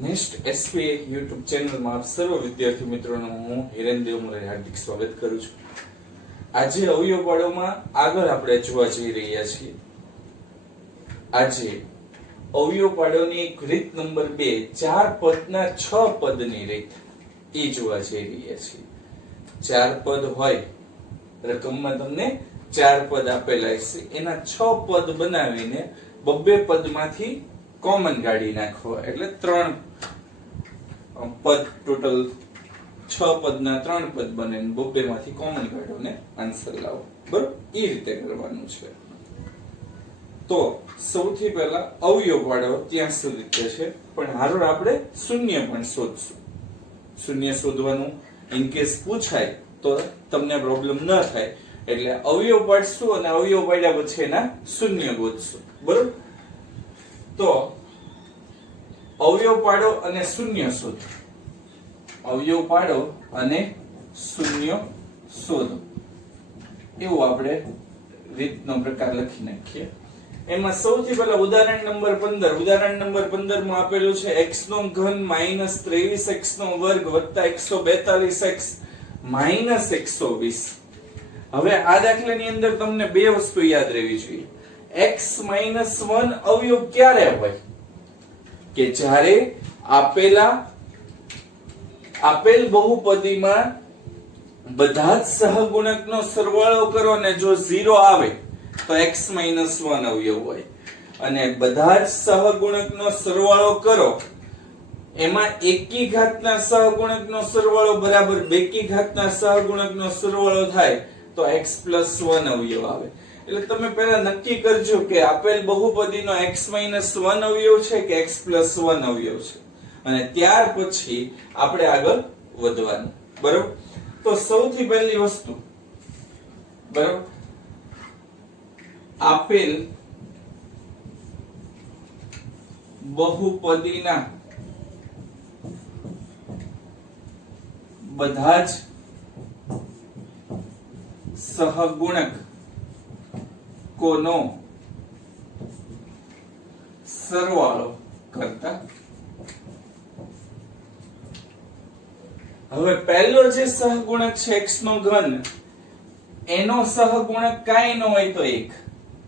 Next SP YouTube ચેનલમાં આપ સર્વ વિદ્યાર્થી મિત્રોનું હું હિરેનદેવ મોરે હાર્દિક સ્વાગત કરું છું. આજે અવયવ પાડોમાં આગળ આપણે જોવા જઈ રહ્યા છીએ. આજે અવયવ પાડોની રીત નંબર 2 4 પદના 6 પદની રીત એ જોવા જઈ રહ્યા છીએ. 4 પદ હોય, રકમમાં તમને 4 પદ આપેલા છે, એના 6 પદ બનાવીને બબ્બે પદમાંથી કોમન કાઢી નાખવા, એટલે 3 પદ ટોટલ 6 પદના 3 પદ બને, બબ્બે માંથી કોમન કાઢો ને આન્સર લાવો. બરોબર, એ રીતે કરવાનું છે. તો સૌથી પહેલા અવયવ પાડો ત્યાં સુધી છે, પણ હારો આપણે શૂન્ય પણ શોધશું. શૂન્ય શોધવાનું ઇન કેસ પૂછાય તો તમને પ્રોબ્લેમ ન થાય, એટલે અવયવ પાડશું અને અવયવ પાડ્યા પછી એના શૂન્ય ગોતશું. બરોબર, તો અવયવ પાડો અને શૂન્ય શોધો. અવયવ પાડો અને શૂન્ય શોધો, એવું આપણે રીતનો પ્રકાર લખી નાખીએ. એમાં સૌથી પહેલા ઉદાહરણ નંબર 15. ઉદાહરણ નંબર 15 માં આપેલું છે x નો ઘન -23x નો વર્ગ વત્તા 142x માઈનસ 120. હવે આ દાખલાની અંદર તમને બે વસ્તુ યાદ રહેવી જોઈએ. x -1 અવયવ ક્યારે હોય? કે જ્યારે આપેલ બહુપદીમાં બધા જ સહગુણકનો સરવાળો કરો ને જો 0 આવે તો x - 1 અવયવ હોય, અને બધા જ સહગુણકનો સરવાળો કરો એમાં એકી ઘાતના સહગુણકનો સરવાળો બરાબર બેકી ઘાતના સહગુણકનો સરવાળો થાય તો x + 1 અવયવ આવે. એટલે તમે પહેલા નક્કી કરજો કે આપેલ બહુપદીનો x - 1 અવયવ છે કે x + 1 અવયવ છે, અને ત્યાર પછી આપણે આગળ વધવાનું. બરોબર, તો સૌથી પહેલી વસ્તુ, બરોબર, આપેલ બહુપદીના બધા જ સહગુણક કોનો સરવાળો કરતા. હવે પહેલો જે સહગુણક છે x નો ઘન, એનો સહગુણક કાંઈ ન હોય તો 1,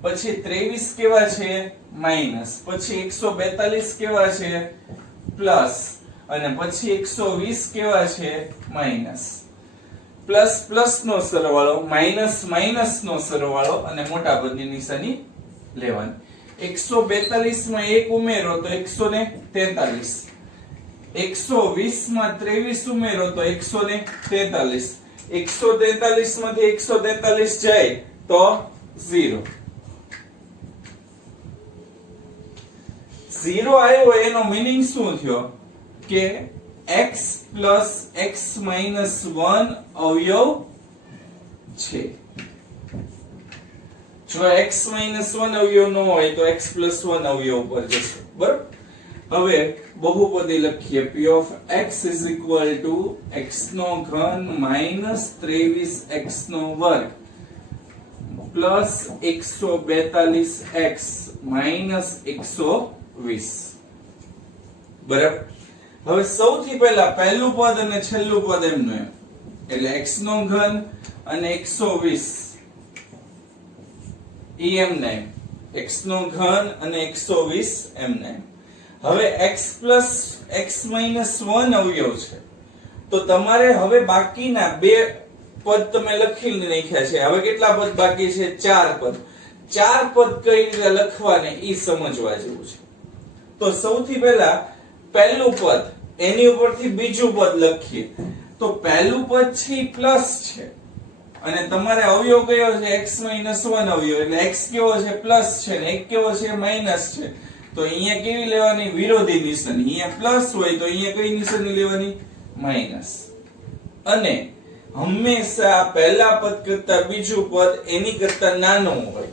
પછી 23 કેવા છે માઈનસ, પછી 142 કેવા છે પ્લસ, અને પછી 120 કેવા છે માઈનસ. પ્લસ પ્લસ નો સરવાળો, માઈનસ માઈનસ નો સરવાળો, અને મોટા પદની નિશાની લેવાની. 142 માં 1 ઉમેરો તો 143, 120 માં 23 ઉમેરો તો 143, 143 માંથી 143 જાય તો 0. 0 આવ્યો એનો મીનિંગ શું થયો? કે x + x - 1 અવયવ છે. જો x - 1 અવયવ ન હોય તો x + 1 અવયવ પર જશે. બરાબર, હવે બહુપદી લખીએ. p of x = x નો ઘન -23x નો વર્ગ પ્લસ 142x માઈનસ 120. બરાબર, હવે સૌથી પહેલા પહેલું પદ અને છેલ્લું પદ એમનું એમ, એટલે x નો ઘન અને 120 એમને એમ, x નો ઘન અને 120 એમને એમ. હવે x + x - 1 અવયવ છે, તો તમારે હવે બાકીના બે પદ તમે લખી નાખ્યા છે. હવે કેટલા પદ બાકી છે? 4 પદ. 4 પદ કઈ રીતે લખવાને એ સમજવા જેવું છે. તો સૌથી પહેલા પહેલું પદ, એની ઉપરથી બીજું પદ લખીએ. તો પહેલું પદ છે પ્લસ છે, અને તમારે અવયવ કયો છે? x - 1 અવયવ, એટલે x કેવો છે? પ્લસ છે, ને 1 કેવો છે? માઈનસ છે. તો અહીંયા કેવી લેવાની? વિરોધી નિશાની. અહીંયા પ્લસ હોય તો અહીંયા કઈ નિશાની લેવાની? માઈનસ. અને હંમેશા પહેલા પદ કરતા બીજું પદ એની કરતા નાનું હોય,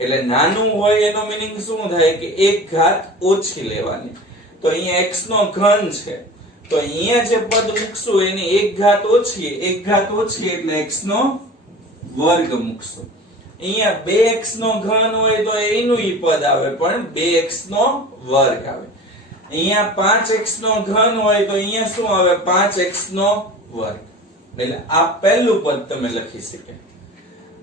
એટલે નાનું હોય એનો મીનિંગ શું થાય? કે એક ઘાત ઓછી લેવાની. તો અહીંયા x નો ઘન છે, તો અહીંયા જે પદ મૂકશું એની એક ઘાત ઓછી, એટલે x નો વર્ગ મૂકશું. અહીંયા 2x નો ઘન હોય તો એનું ઈ પદ આવે, પણ 2x નો વર્ગ આવે. અહીંયા 5x નો ઘન હોય તો અહીંયા શું આવે 5x નો વર્ગ. એટલે આ પહેલું પદ તમે લખી શકે.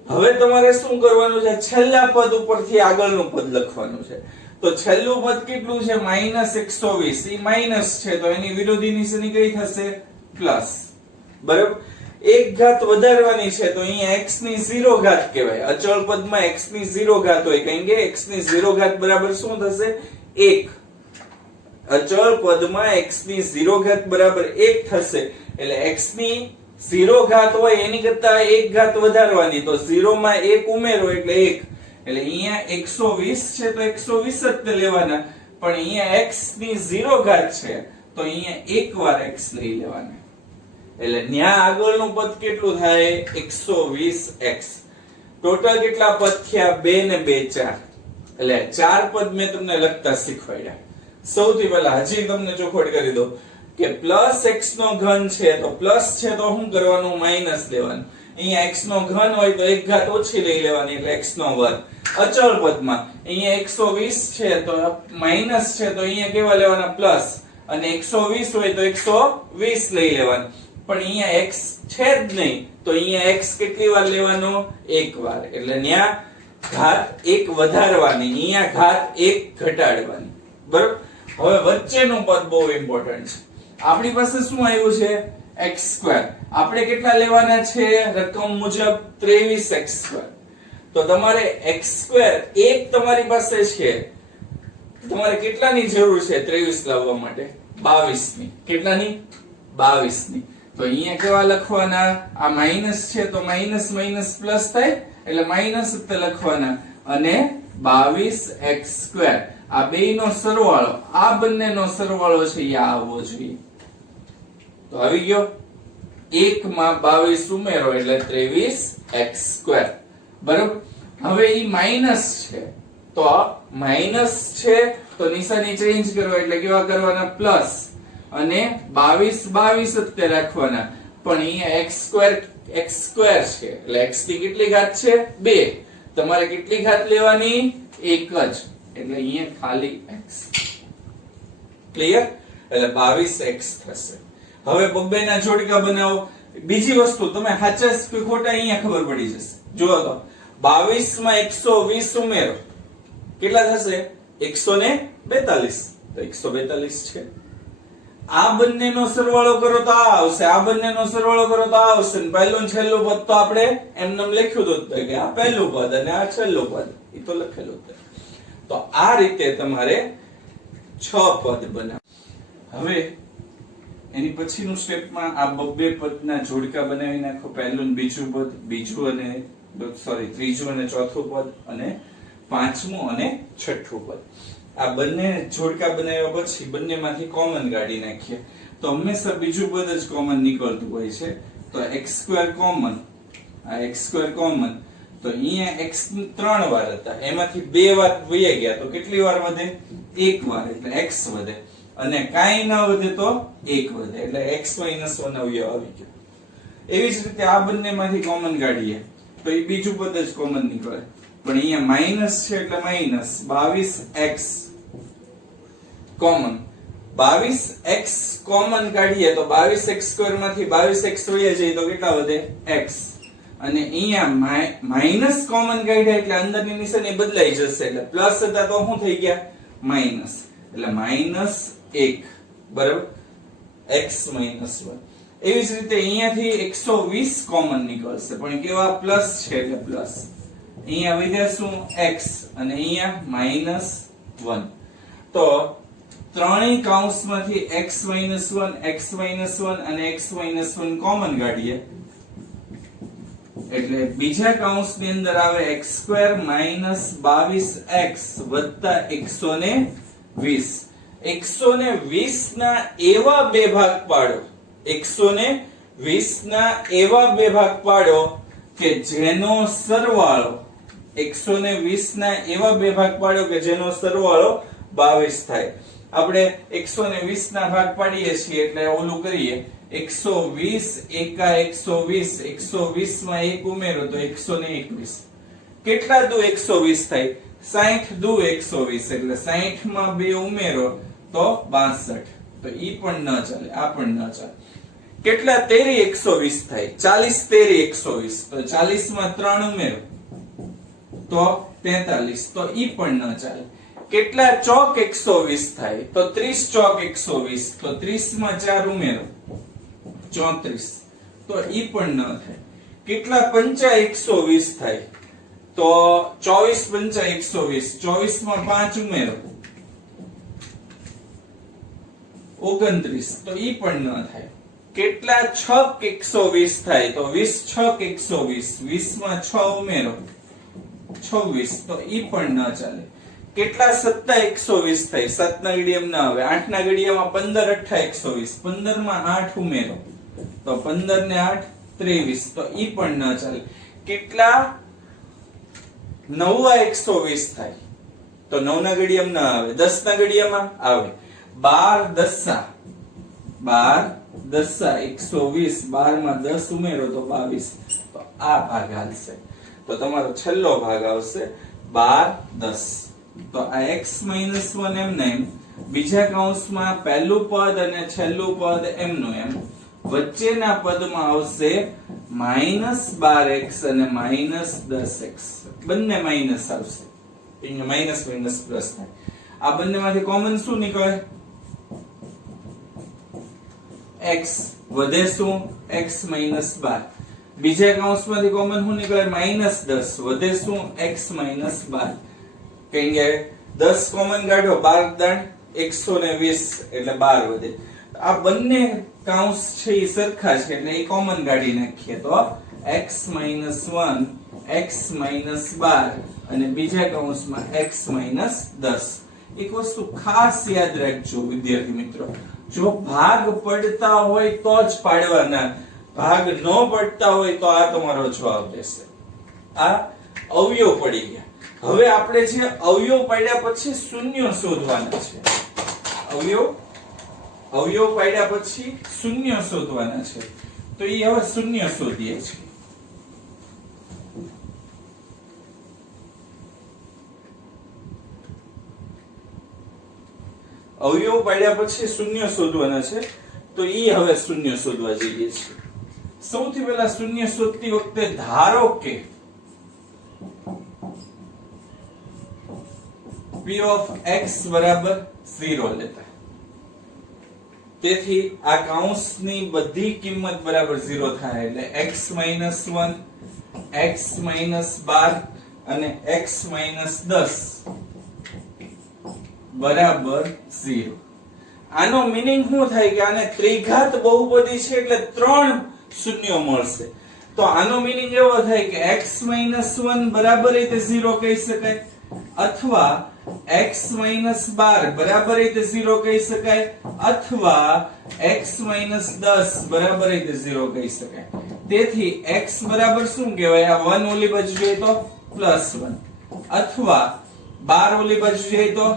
હવે તમારે શું કરવાનું છે? છેલ્લા પદ ઉપરથી આગળનું પદ લખવાનું છે. તો છેલ્લું પદ કેટલું છે? -120. ઈ માઈનસ છે તો એની વિરોધી નિશાની કઈ થશે? પ્લસ. બરાબર. એક ઘાત વધારવાની છે તો અહીંયા x ની 0 ઘાત કહેવાય. અચળ પદમાં x ની 0 ઘાત હોય કારણ કે x ની 0 ઘાત બરાબર શું થશે? 1. અચળ પદમાં x ની 0 ઘાત બરાબર 1 થશે. એટલે x ની 0 ઘાત હોય એની કરતા 1 ઘાત વધારવાની તો 0 માં 1 ઉમેરો એટલે 1. એટલે અહીંયા 120 છે તો 120 જ લેવાના. પણ અહીંયા x ની 0 ઘાત છે તો અહીંયા એક વાર x લઈ લેવાના. એટલે ન્યા આગળનું પદ કેટલું થાય? 120x. ટોટલ કેટલા પદ થયા? 2 ને 2 4. એટલે 4 પદ મેં તમને લખતા શીખવાડ્યા. સૌથી પહેલા હજી તમને ચોખવટ કરી દો કે પ્લસ x નો ઘન છે તો પ્લસ છે તો શું કરવાનું? માઈનસ લેવાનું. અહીંયા x નો ઘન હોય તો એક ઘાત ઓછી લઈ લેવાની એટલે x નો વર્ગ. અચળ પદમાં અહીંયા 120 છે તો માઈનસ છે તો અહીંયા કેવા લેવાના? પ્લસ. અને 120 હોય તો 120 લઈ લેવાનું. પણ અહીંયા x છે જ નહીં તો અહીંયા x કેટલી વાર લેવાનો? એક વાર. એટલે ન્યા ઘાત 1 વધારવાની, અહીંયા ઘાત 1 ઘટાડવાની. બરોબર. હવે વચ્ચેનું પદ બહુ ઇમ્પોર્ટન્ટ છે. આપણી પાસે શું આવ્યું છે? x2. આપણે કેટલા લેવાના છે? રકમ મુજબ 23x2. તો તમારે x2 એક તમારી પાસે છે. તમારે કેટલાની જરૂર છે 23 લાવવા માટે? 22 ની. કેટલાની? 22 ની. તો અહીંયા કેવા લખવાના? આ માઈનસ છે તો માઈનસ માઈનસ પ્લસ થાય એટલે માઈનસ જ લખવાના. અને 22x2 આ બેયનો સરવાળો, આ બંનેનો સરવાળો છે એ આવવો જોઈએ. તો આવી ગયો. 1 માં 22 ઉમેરો એટલે 23x2. બરાબર. હવે ઈ માઈનસ છે તો માઈનસ છે તો નિશાની ચેન્જ કરો એટલે કેવા કરવાના? પ્લસ. અને 22 જ તે રાખવાના. પણ અહીંયા x2 છે એટલે x ની કેટલી ઘાત છે? 2. તમારે કેટલી ઘાત લેવાની? એક જ. એટલે અહીંયા ખાલી x. ક્લિયર? એટલે 22x થશે. હવે બબ્બેના જોડકા બનાવો. બીજી વસ્તુ તમે સાચા કે ખોટા અહીંયા ખબર પડી જશે. જુઓ તો 22 માં 120 ઉમેરો કેટલા થશે? 142. તો 142 છે. આ બંનેનો સરવાળો કરો તો આ આવશે, આ બંનેનો સરવાળો કરો તો આ આવશે. પહેલું ને છેલ્લું પદ તો આપણે એમનેમ લખ્યું હતું કે આ પહેલું પદ અને આ છેલ્લું પદ એ તો લખેલું હતું. તો આ રીતે તમારે 6 પદ બનાવ. હવે એની પછીનું સ્ટેપમાં આ બબ્બે પદના જોડકા બનાવી નાખો. પહેલું ને બીજું પદ, બીજું અને ત્રીજું અને ચોથું પદ, અને પાંચમું અને છઠ્ઠું પદ. આ બંને જોડકા બનાવ્યા પછી બંનેમાંથી કોમન કાઢી નાખીએ તો હંમેશા બીજું પદ જ કોમન નીકળતું હોય છે. તો x2 કોમન, આ x2 કોમન. તો અહીંયા x 3 વાર હતા એમાંથી 2 વાર વહી ગયા તો કેટલી વાર વધે? 1 વાર. એટલે x વધે. અને કાઈ ન વધે તો 1 વધે. એટલે x - 1 અવયવ આવી ગયો. એવી જ રીતે આ બંનેમાંથી કોમન કાઢીએ તો એ બીજું પદ જ કોમન નીકળે. પણ અહીંયા માઈનસ છે એટલે minus 22x common. 22x common કાઢીએ તો 22x2 માંથી 22x વહી જાય તો કેટલા વધે? x. અને અહીંયા માઈનસ કોમન કાઢ્યા એટલે અંદરની નિશાની બદલાઈ જશે. એટલે પ્લસ હતા તો શું થઈ ગયા? માઈનસ. એટલે -1. બરાબર. x - 1. એવી જ રીતે અહીંયાથી 120 કોમન નીકળશે પણ કેવા? પ્લસ છે એટલે પ્લસ. અહીંયા વધ્યા શું? x. અને અહીંયા -1. તો ત્રણેય કૌંસમાંથી x - 1, x - 1 અને x - 1 કોમન કાઢીએ એટલે બીજા કૌંસની અંદર આવે x2 - 22x વત્તા 120. 120 ના એવા બે ભાગ પાડો, 120 ના એવા બે ભાગ પાડો કે જેનો સરવાળો 120 ના એવા બે ભાગ પાડો કે જેનો સરવાળો 22 થાય. આપણે 120 ના ભાગ પાડીએ છીએ એટલે ઓલું કરીએ. 120 એકા 120, 120 માં 1 ઉમેરો તો 121. કેટલા દુ 120 થાય? 60 દુ 120 એટલે 60 માં 2 ઉમેરો તો 62 તો ઈ પણ ન ચાલે, આ પણ ન ચાલે. કેટલા તેરી 120 થાય? 40 તેરી 120 તો 40 માં 3 ઉમેરો તો 43 તો ઈ પણ ન ચાલે. કેટલા ચોક 120 થાય? તો 30 ચોક 120 તો 30 માં 4 ઉમેરો 34 તો ઈ પણ ન થાય. કેટલા પંચા 120 થાય? તો 24 પંચા 120 24 માં 5 ઉમેરો 29 તો ઈ પણ ન થાય. કેટલા છક 120 થાય? તો 20 છક 120 20 માં 6 ઉમેરો 26 તો ઈ પણ ન ચાલે. કેટલા સત્તા 120 થાય? 7 ના ઘડિયામાં ના આવે. 8 ના ઘડિયામાં 15 અઠ્ઠા 120 15 માં 8 ઉમેરો તો 15 ને 8 23 તો ઈ પણ ન ચાલે. કેટલા 9 120 થાય? તો 9 ના ઘડિયામાં ના આવે. 10 ના ઘડિયામાં આવે. 12 દસા 12 દસા 120 12 માં 10 ઉમેરો તો 22 તો આ ભાગ આવશે. તો તમારો છેલ્લો ભાગ આવશે 12 10 તો આ x - 1 એમને એમ બીજા કૌંસમાં પહેલું પદ અને છેલ્લું પદ એમનું એમ વચ્ચેના પદમાં આવશે -12x અને -10x બંને માઈનસ આવશે. અહીંયા માઈનસ માઈનસ પ્લસ થાય. આ બંનેમાંથી કોમન શું નીકળે? x વધે શું? x - 12. બીજા કૌંસમાંથી કોમન શું નીકળે? -10 વધે શું? x - 12. કहीं કે 10 કોમન કાઢો 12 દાણ 120 એટલે 12 વધે. આ બંને કૌંસ છે એ સરખા છે એટલે એ કોમન કાઢી નાખીએ તો x - 1 x - 12 અને બીજા કૌંસમાં x - 10. એક વસ્તુ ખાસ યાદ રાખજો વિદ્યાર્થી મિત્રો, જો ભાગ પડતા હોય તો જ પાડવાના, ભાગ ન પડતા હોય તો આ તમારો જવાબ રહેશે. આ અવયવ પડી ગયા. હવે આપણે જે અવયવ પાડ્યા પછી શૂન્ય શોધવાના છે. અવયવ પાડ્યા પછી શૂન્ય શોધવાના છે. તો એ હવે શૂન્ય શોધીએ છીએ. અવયવ પાડ્યા પછી શૂન્ય શોધવાના છે. તો ઈ હવે શૂન્ય શોધવા જઈએ છીએ. સૌથી પહેલા શૂન્ય શોધતી વખતે ધારો કે p of x બરાબર 0 લેતા. તેથી આ કૌંસની બધી કિંમત બરાબર 0 થાય એટલે x - 1 x - 12 અને x - 10 બરાબર 0. આનો મીનિંગ શું થાય કે આને ત્રિઘાત બહુપદી છે એટલે 3 શૂન્યો મળશે. તો આનો મીનિંગ એવો થાય કે x - 1 બરાબર રીતે 0 કહી શકાય અથવા x - 12 બરાબર રીતે 0 કહી શકાય અથવા x - 10 બરાબર રીતે 0 કહી શકાય. તેથી x બરાબર શું કહેવાય? આ 1 ઓલી બાજુ જાય તો +1 અથવા 12 ઓલી બાજુ જાય તો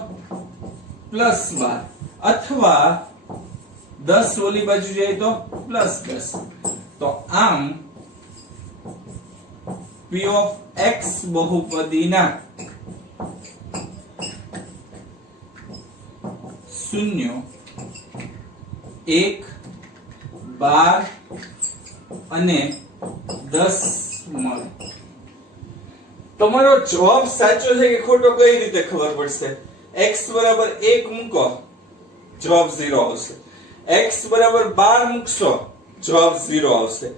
+12 અથવા 10 ઓલી બાજુ જાય તો +10. તો આમ p of x બહુપદીના શૂન્ય 1 12 અને 10 મળે. તમારો જવાબ સાચો છે કે ખોટો કઈ રીતે ખબર પડશે? x બરાબર 1 મૂકો જવાબ 0 આવશે. x બરાબર 12 મૂકશો જવાબ 0 આવશે.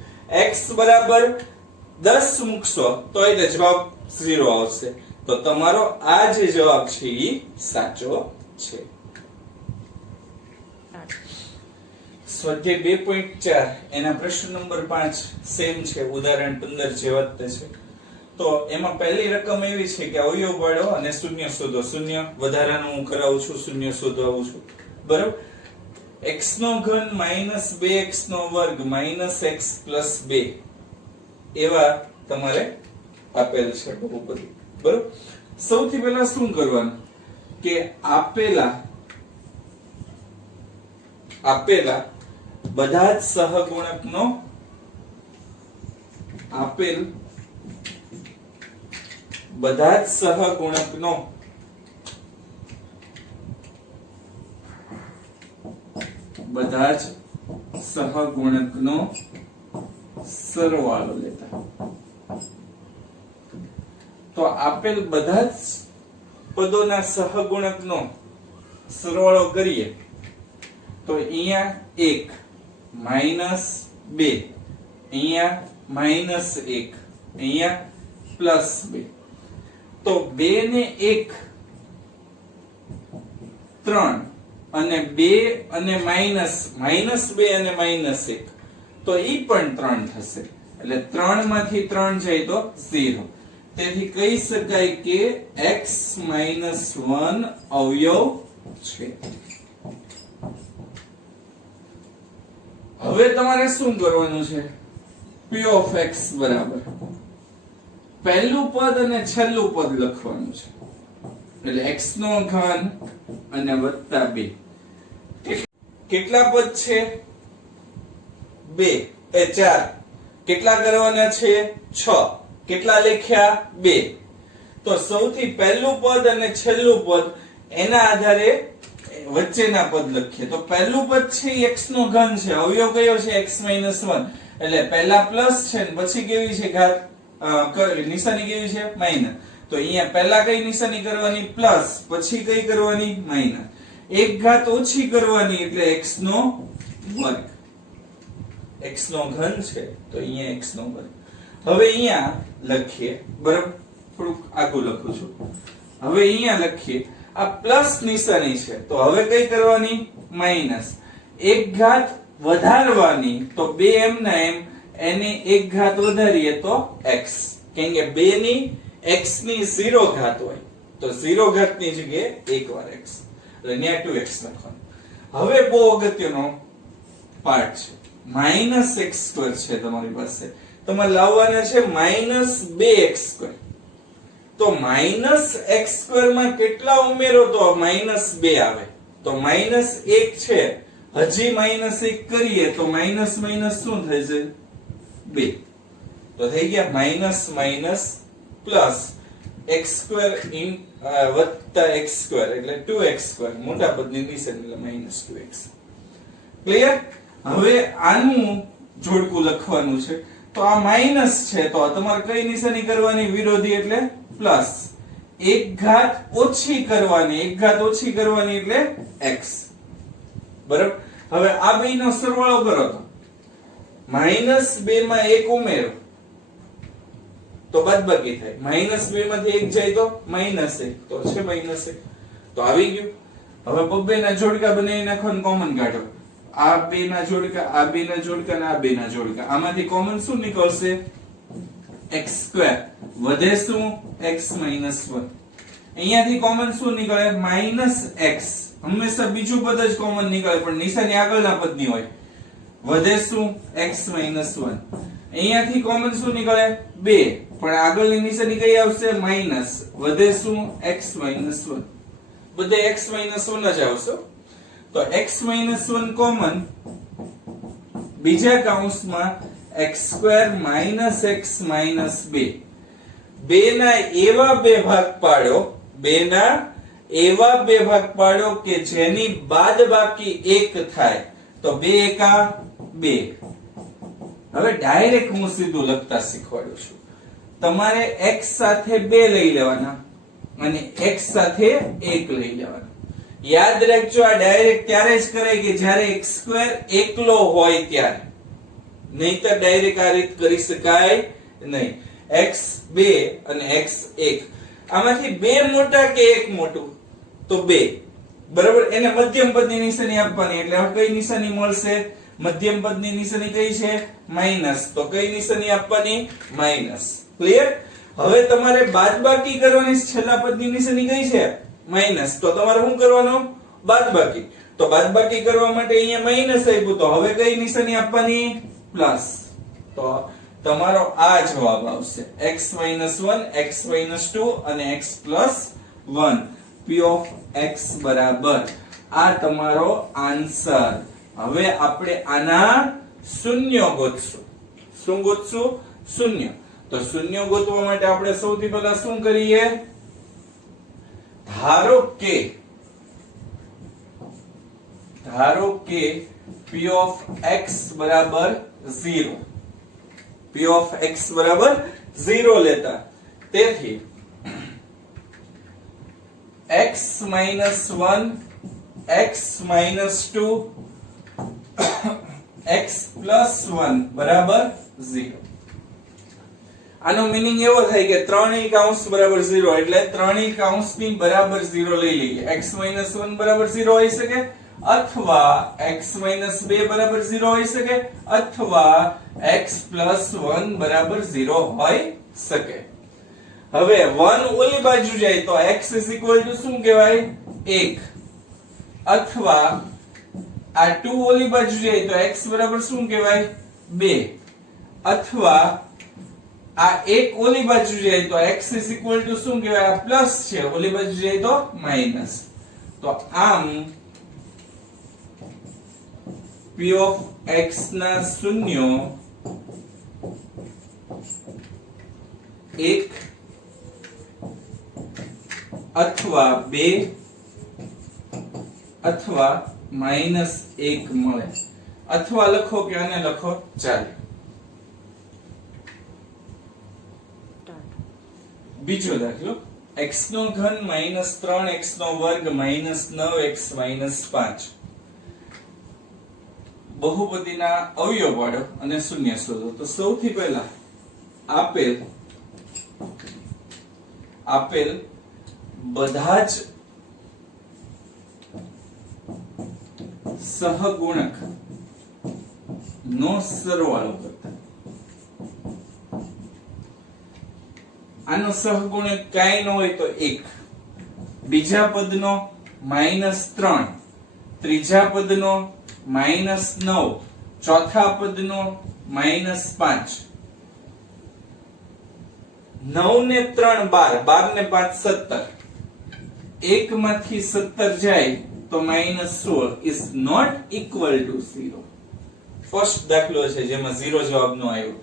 x બરાબર 10 મૂકશો તો એટલે જવાબ 0 આવશે. તો તમારો આ જે જવાબ છે એ સાચો છે. સ્વાધ્યાય 2.4 એના પ્રશ્ન નંબર 5 સેમ છે, ઉદાહરણ 15 જેવા જ છે. તો એમાં પહેલી રકમ એવી છે કે અવયવ પાડો અને શૂન્ય શોધો. શૂન્ય વધારાનું હું કરાવું છું, શૂન્ય શોધવાવું છું. બરાબર? x નો ઘન -2x નો વર્ગ -x + 2 એવા તમારે આપેલ છે બહુપદી. બરાબર? સૌથી પહેલા શું કરવાનું કે આપેલા બધા જ સહગુણકનો આપેલ બધા જ સહગુણકનો બધા જ સહગુણકનો સરવાળો લેતા. તો આપેલ બધા જ પદોના સહગુણકનો સરવાળો કરીએ તો અહીંયા 1 માઈનસ 2, અહીંયા માઈનસ 1, અહીંયા પ્લસ 2. તો 2 ને 1 3 અને 2 અને માઈનસ 2 અને માઈનસ 1 તો ઈ પણ 3 થશે. એટલે 3 માંથી 3 જાય તો 0. તેથી કહી શકાય કે x - 1 અવયવ છે. હવે તમારે શું કરવાનું છે? p of x બરાબર પહેલું પદ અને છેલ્લું પદ લખવાનું છે. એટલે x નો ઘન અને વત્તા 2. કેટલા પદ છે? 4. કેટલા કરવાના છે? 6. કેટલા લખ્યા? 2. તો સૌથી પહેલું પદ અને છેલ્લું પદ એના આધારે વચ્ચેના પદ લખીએ. તો પહેલું પદ છે x નો ઘન છે, અવયવ કયો છે? x - 1. એટલે પહેલા પ્લસ છે ને પછી કેવી છે ઘાત, નિશાની કેવી છે? માઈનસ. તો અહીંયા પહેલા કઈ નિશાની કરવાની? પ્લસ. પછી કઈ કરવાની? માઈનસ. એક ઘાત ઓછી કરવાની એટલે x નો વર્ગ. x નો ઘન છે તો અહીંયા x નો વર્ગ. હવે અહીંયા લખીએ, બરાબર, થોડુંક આગું લખું છું. હવે અહીંયા લખીએ, આ પ્લસ નિશાની છે તો હવે કઈ કરવાની? માઈનસ. એક ઘાત વધારવાની તો 2 એમ ના એમ, એની એક ઘાત વધારીએ તો x. કેમ કે 2 ની x ની 0 ઘાત હોય તો 0 ઘાત ની જગ્યાએ એક વાર x, એટલે ન્યા 2x લખવાનું. હવે બહુ અગત્યનો પાર્ટ છે, -x² છે તમારી પાસે. તમારે લાવવાના છે -2x². તો -x² માં કેટલા ઉમેરો તો -2 આવે. તો -1 છે, હજી -1 કરીએ તો માઈનસ શું થઈ જશે? 2. તો થઈ ગયા માઈનસ પ્લસ x² વત્તા x² એટલે 2x². મોટા પદની નિશાની એટલે -2x. ક્લિયર? હવે આનું જોડકું લખવાનું છે. તો આ માઈનસ છે તો તમારે કઈ નિશાની કરવાની? વિરોધી એટલે પ્લસ. એક ઘાત ઓછી કરવાની એટલે x. બરાબર. હવે આ બેનો સરવાળો કરો તો -2 માં 1 ઉમેરો તો બાદબાકી થાય. -2 માંથી 1 જાય તો -1, તો છે -1. તો આવી ગયું. હવે બબ્બેના જોડકા બનાવી નાખવાનું, કોમન કાઢો. આ બેના જોડકા, આ બેના જોડકા અને આ બેના જોડકા. આમાંથી કોમન શું નીકળશે? x². વધે શું? x - 1. અહીંયાથી કોમન શું નીકળે? -x. હંમેશા બીજું પદ જ કોમન નીકળે પણ નિશાની આગળના પદની હોય. વધે શું? x - 1. અહીંયાથી કોમન શું નીકળે? 2 પણ આગળની નિશાની કઈ આવશે? માઈનસ. વધે શું? x - 1. બધે x - 1 જ આવશે. તો x - 1 કોમન, બીજા કૌંસમાં x² - x - 2. 2 ના એવા બે ભાગ પાડો, 2 ના એવા બે ભાગ પાડો કે જેની બાદબાકી 1 થાય. તો 2 એકા 2. હવે ડાયરેક્ટ હું સીધું લખતા શીખવાડું છું. તમારે x સાથે 2 લઈ લેવાના અને x સાથે 1 લઈ લેવાના. યાદ રાખજો, આ ડાયરેક્ટ ત્યારે જ કરાય કે જ્યારે x² એકલો હોય ત્યારે. નહીંતર ડાયરેક્ટ આ રીત કરી શકાય નહીં. x2 અને x1, આમાંથી 2 મોટા કે 1 મોટું? તો 2. બરાબર. એને મધ્યમ પદની નિશાની આપવાની. એટલે હવે કઈ નિશાની મળશે? મધ્યમ પદની નિશાની કઈ છે? માઈનસ. તો કઈ નિશાની આપવાની? માઈનસ. ક્લિયર? હવે તમારે બાદબાકી કરવાની. છેલ્લા પદની નિશાની કઈ છે? માઈનસ. તો તમારે શું કરવાનું? બાદબાકી. તો બાદબાકી કરવા માટે અહીંયા માઈનસ આપ્યું, તો હવે કઈ નિશાની આપવાની? પ્લસ. તો તમારો આ જવાબ આવશે x - 1, x - 2 અને x + 1. p of x બરાબર આ તમારો આન્સર. હવે આપણે આના શૂન્ય ગોતશું. શું ગોતશું? શૂન્ય. તો શૂન્ય ગોતવા માટે આપણે સૌથી પહેલા શું કરીએ? ધારો કે ધારો કે p of x બરાબર 0, p of x બરાબર 0 લેતા, તેથી x minus 1, x minus 2, x plus 1 બરાબર 0. આનો મીનિંગ એવો થાય કે ત્રણેય કૌંસ બરાબર 0, એટલે ત્રણેય કૌંસની બરાબર 0 લઈ લઈએ. x minus 1 બરાબર 0 હોઈ શકે, અથવા x minus 2 બરાબર 0 હોઈ શકે, અથવા x plus 1 બરાબર 0 હોઈ શકે. હવે 1 ઓલી બાજુ જાય તો x is equal to શું કહેવાય? 1, અથવા આ 2 ઓલી બાજુ જાય તો x બરાબર શું કહેવાય? 2, અથવા આ 1 ઓલી બાજુ જાય તો x is equal to શું કહેવાય? આ પ્લસ છે, ઓલી બાજુ જાય તો માઈનસ. તો આમ p of x ના શૂન્યો 1 અથવા 2 અથવા -1 મળે, અથવા લખો કે આને લખો 4. બીજો દાખલો, x નો ઘન -3x નો વર્ગ -9x -5. બહુપદીના અવયવ પાડો અને શૂન્ય શોધો. તો સૌથી પહેલા આપેલ બધા જ સહગુણક નો સરવાળો કરતા. આનો સહગુણક કાંઈ ન હોય તો 1, બીજા પદનો -3, ત્રીજા પદનો -9, ચોથા પદનો -5. 9 ને 3 12, 12 ને 5 17, 1 માંથી 17 જાય તો -16 is not equal to 0. First દાખલો છે જેમાં 0 જવાબ નો આવ્યો.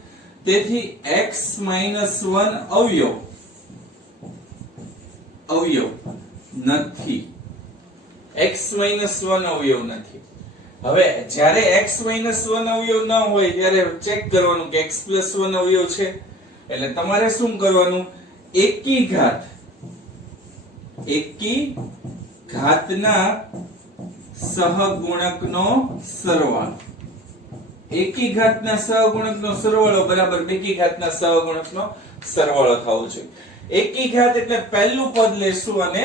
તેથી x -1 અવયવ નથી. x -1 અવયવ નથી. હવે જ્યારે x -1 અવયવ ન હોય ત્યારે ચેક કરવાનું કે x + 1 અવયવ છે. એટલે તમારે શું કરવાનું? એકી ઘાતના સહગુણકનો સરવાળો. એકી ઘાતના સહગુણકનો સરવાળો બરાબર બેકી ઘાતના સહગુણકનો સરવાળો થવો જોઈએ. એકી ઘાત એટલે પહેલું પદ લેશું અને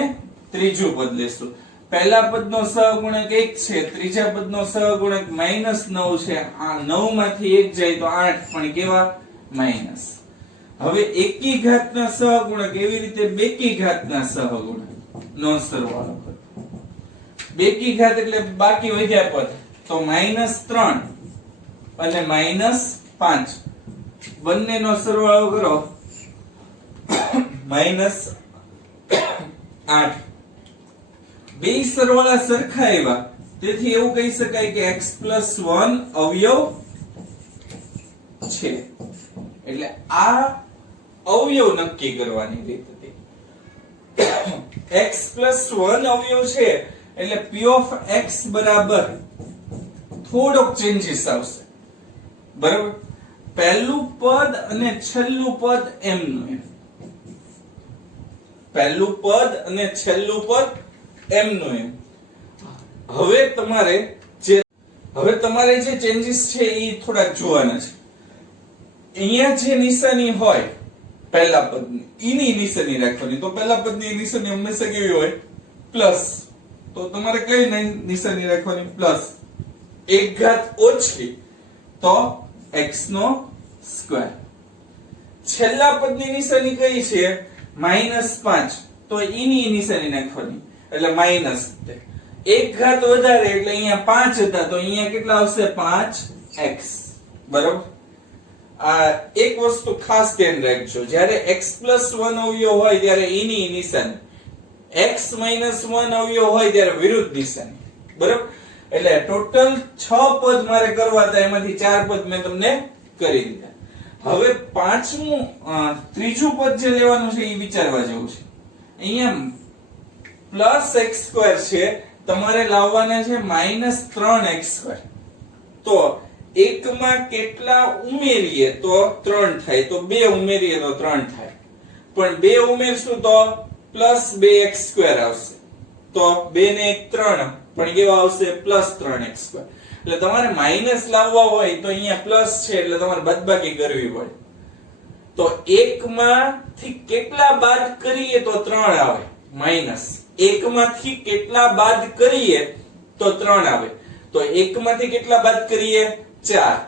ત્રીજું પદ લેશું. પહેલા પદનો સહગુણક 1 છે, ત્રીજા પદનો સહગુણક -9 છે. આ 9 માંથી 1 જાય તો 8, પણ કેવા? માઈનસ. હવે એકી ઘાતના સહગુણક એવી રીતે બેકી ઘાતના સહગુણક નો સરવાળો કરો. બેકી ઘાત એટલે બાકી વધ્યા પદ, તો -3 અને -5 બંનેનો સરવાળો કરો -8. બે સરવાળા સરખા આવ્યા, તેથી એવું કહી શકાય કે x + 1 અવયવ છે. એટલે આ અવયવ નક્કી કરવાની રીત હતી. x + 1 અવયવ છે એટલે p of x બરાબર થોડોક ચેન્જીસ આવશે, બરાબર. પહેલું પદ અને છેલ્લું પદ એમનું એમ, પહેલું પદ અને છેલ્લું પદ એમનું એમ. હવે તમારે જે ચેન્જીસ છે એ થોડાક જોવાના છે. અહીંયા જે નિશાની હોય પહેલા પદની, ઈની નિશાની રાખવાની. તો પહેલા પદની નિશાની હંમેશા કેવી હોય? પ્લસ. તો તમારે કઈ નિશાની રાખવાની? પ્લસ. એક ઘાત ઓછી તો x². છેલ્લા પદની નિશાની કઈ છે? -5. તો ઈની નિશાની નાખવાની, એટલે માઈનસ. એક ઘાત વધારે એટલે અહીંયા 5 હતા, તો અહીંયા કેટલા આવશે? 5x, બરાબર. આ એક વસ્તુ ખાસ ધ્યાન રાખજો, જ્યારે x + 1 અવયવ હોય ત્યારે ઈની નિશાની, x -1 અવયવ હોય ત્યારે વિરુદ્ધ નિશાની, બરાબર. એટલે ટોટલ 6 પદ મારે કરવા હતા, એમાંથી 4 પદ મેં તમને કરી દીધા. હવે ત્રીજું પદ જે લેવાનું છે એ વિચારવા જેવું છે. અહીંયા +x² છે, તમારે લાવવાના છે -3x². તો 1 માં કેટલા ઉમેરીએ તો 3 થાય, તો 2 ઉમેરીએ તો 3 થાય, પણ 2 ઉમેરશું તો +2x² આવશે. તો 2 ને 1 3, પણ કેવા આવશે +3x². એટલે તમારે માઈનસ લાવવા હોય તો અહીંયા પ્લસ છે એટલે તમારે બાદબાકી કરવી પડે. તો 1 માંથી કેટલા બાદ કરીએ તો 3 આવે, માઈનસ 1 માંથી કેટલા બાદ કરીએ તો 3 આવે. તો 1 માંથી કેટલા બાદ કરીએ 4,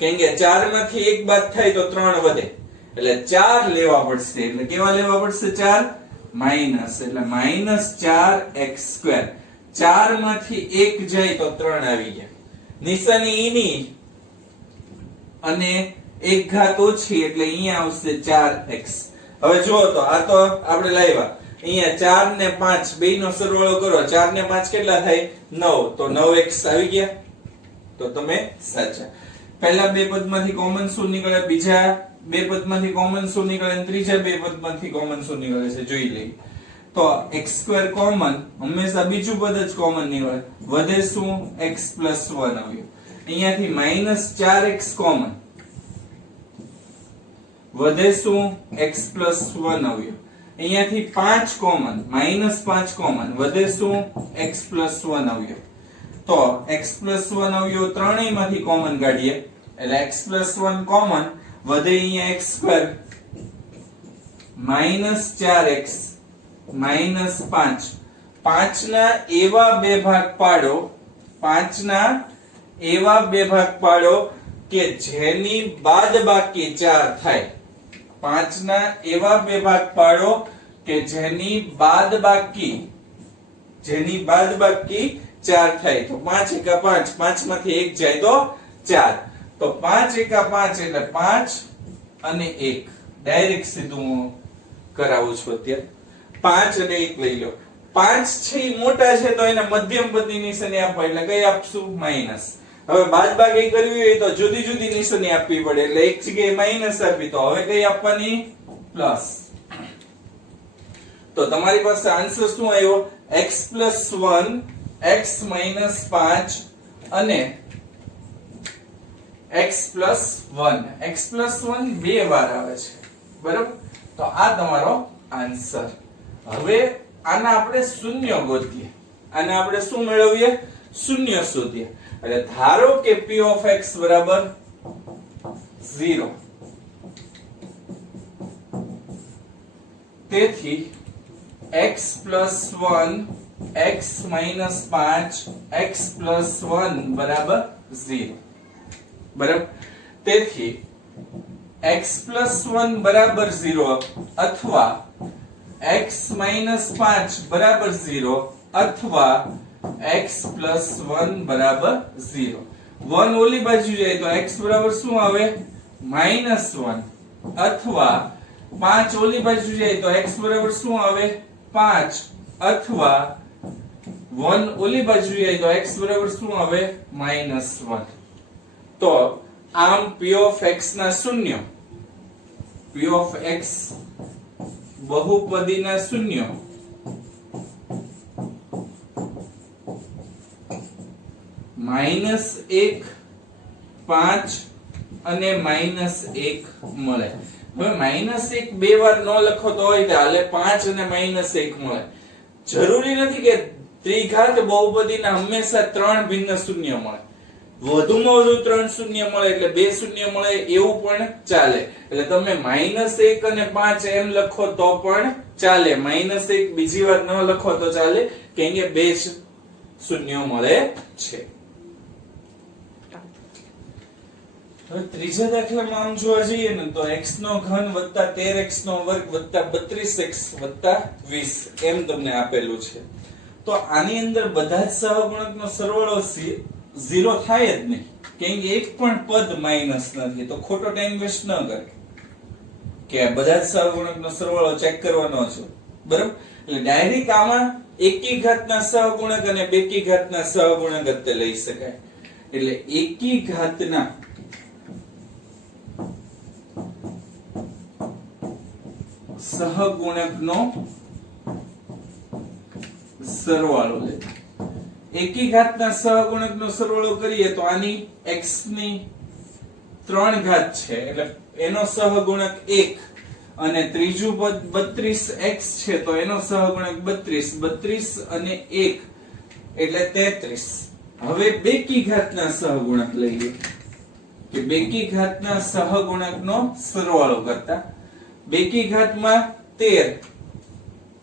કેમ કે 4 માંથી 1 બાદ થાય તો 3 વધે, એટલે 4 લેવા પડશે. એટલે કેવા લેવા પડશે 4 માઈનસ, એટલે -4x². 4 માંથી 1 જાય તો 3 આવી ગયા. નિશાની ઈની અને 1 ઘાત ઓછી એટલે અહીંયા આવશે 4x. હવે જુઓ તો આ તો આપણે લાવ્યા, અહીંયા 4 ને 5 બેયનો સરવાળો કરો, 4 ને 5 કેટલા થાય 9, તો 9x આવી ગયા. તો તમે સાચા. પહેલા બે પદમાંથી કોમન શું નીકળે, બીજા બે પદમાંથી કોમન શું નીકળે અને ત્રીજા બે પદમાંથી કોમન શું નીકળે છે જોઈ લઈએ. તો x² કોમન, હંમેશા બીજું પદ જ કોમન નીકળે. વધે શું x+1 આવ્યું. અહીંયાથી -4x કોમન, વધે શું x+1 આવ્યું. અહીંયાથી 5 કોમન, -5 કોમન, વધે શું x+1 આવ્યું. તો x+1 આવ્યો, ત્રણેયમાંથી કોમન કાઢીએ એટલે x+1 કોમન, વધે અહીંયા x², -4x -5. 5 ના એવા બે ભાગ પાડો, 5 ના એવા બે ભાગ પાડો કે જેની બાદબાકી 4 થાય. 5 ના એવા બે ભાગ પાડો કે જેની બાદબાકી 4 થાય. તો 5 એકા 5, 5 માંથી 1 જાય તો 4. તો 5 એકા 5 એટલે 5 અને 1. ડાયરેક્ટ સીધું કરાવું છું અત્યારે. 5 અને 1 લઈ લો. 5 છે એ મોટા છે તો એને મધ્યમ પદની નિશાની આપવા, એટલે કઈ આપશું માઈનસ. હવે બાદબાકી કરવી હોય તો જુદી જુદી નિશાની આપવી પડે, એટલે એક જગ્યાએ માઈનસ આપી, તો હવે કઈ આપવાની પ્લસ. તો તમારી પાસે આન્સર શું આવ્યો, x+1 x-5 અને x+1. x+1 બે વાર આવે છે, બરાબર. તો આ તમારો આન્સર. હવે આના આપણે શૂન્ય ગોતીએ, આને આપણે શું મેળવીએ, શૂન્ય શોધીએ. એટલે ધારો કે p of x બરાબર 0, તેથી x+1 x-5 x+1 બરાબર 0, બરાબર. તેથી x+1 બરાબર 0 અથવા x-5 બરાબર 0 અથવા x+1 બરાબર 0. 1 ઓલી બાજુ જાય તો x બરાબર શું આવે, -1, અથવા 5 ઓલી બાજુ જાય તો x બરાબર શું આવે, 5, અથવા 1 ઓલી બાજુ જાય તો x બરાબર શું આવે, -1. તો આમ p of x ના શૂન્ય, p of x બહુપદીના શૂન્ય -1, 5 અને -1 મળે. હવે -1 બે વાર ન લખો તો હોય તો હાલે, 5 અને -1 મળે. જરૂરી નથી કે ત્રિઘાત બહુપદીના હંમેશા 3 ભિન્ન શૂન્ય મળે. વધુમાં વધુ 3 શૂન્ય મળે એટલે 2 શૂન્ય મળે એવું પણ ચાલે. એટલે તમે -1 અને 5 એમ લખો તો પણ ચાલે. -1 બીજી વાર ન લખો તો ચાલે, કેમ કે 2 શૂન્ય મળે છે. હવે ત્રીજા દાખલામાં આમ જોવા જઈએ ને તો x નો ઘન વત્તા 13x નો વર્ગ વત્તા 32x વત્તા 20 એમ તમને આપેલું છે. તો આની અંદર બધા જ સહગુણકનો સરવાળો 0 થાય જ નહીં, કેમ કે એક પણ પદ માઈનસ નથી. તો ખોટો ટાઈમ વેસ્ટ ન કરે કે બધા જ સહગુણકનો સરવાળો ચેક કરવાનો છે, બરાબર. એટલે ડાયરેક્ટ આમાં એકી ઘાતના સહગુણક અને બેકી ઘાતના સહગુણક જ લઈ શકાય. એટલે એકી ઘાતના સહગુણકનો સરવાળો લે. એકી ઘાતના સહગુણકનો સરવાળો કરીએ તો આની x ની 3 ઘાત છે એટલે એનો સહગુણક 1 અને ત્રીજું પદ 32x છે તો એનો સહગુણક 32 32 અને 1 એટલે 33. હવે બેકી ઘાતના સહગુણક લઈએ કે બેકી ઘાતના સહગુણકનો સરવાળો કરતા બેકી ઘાતમાં 13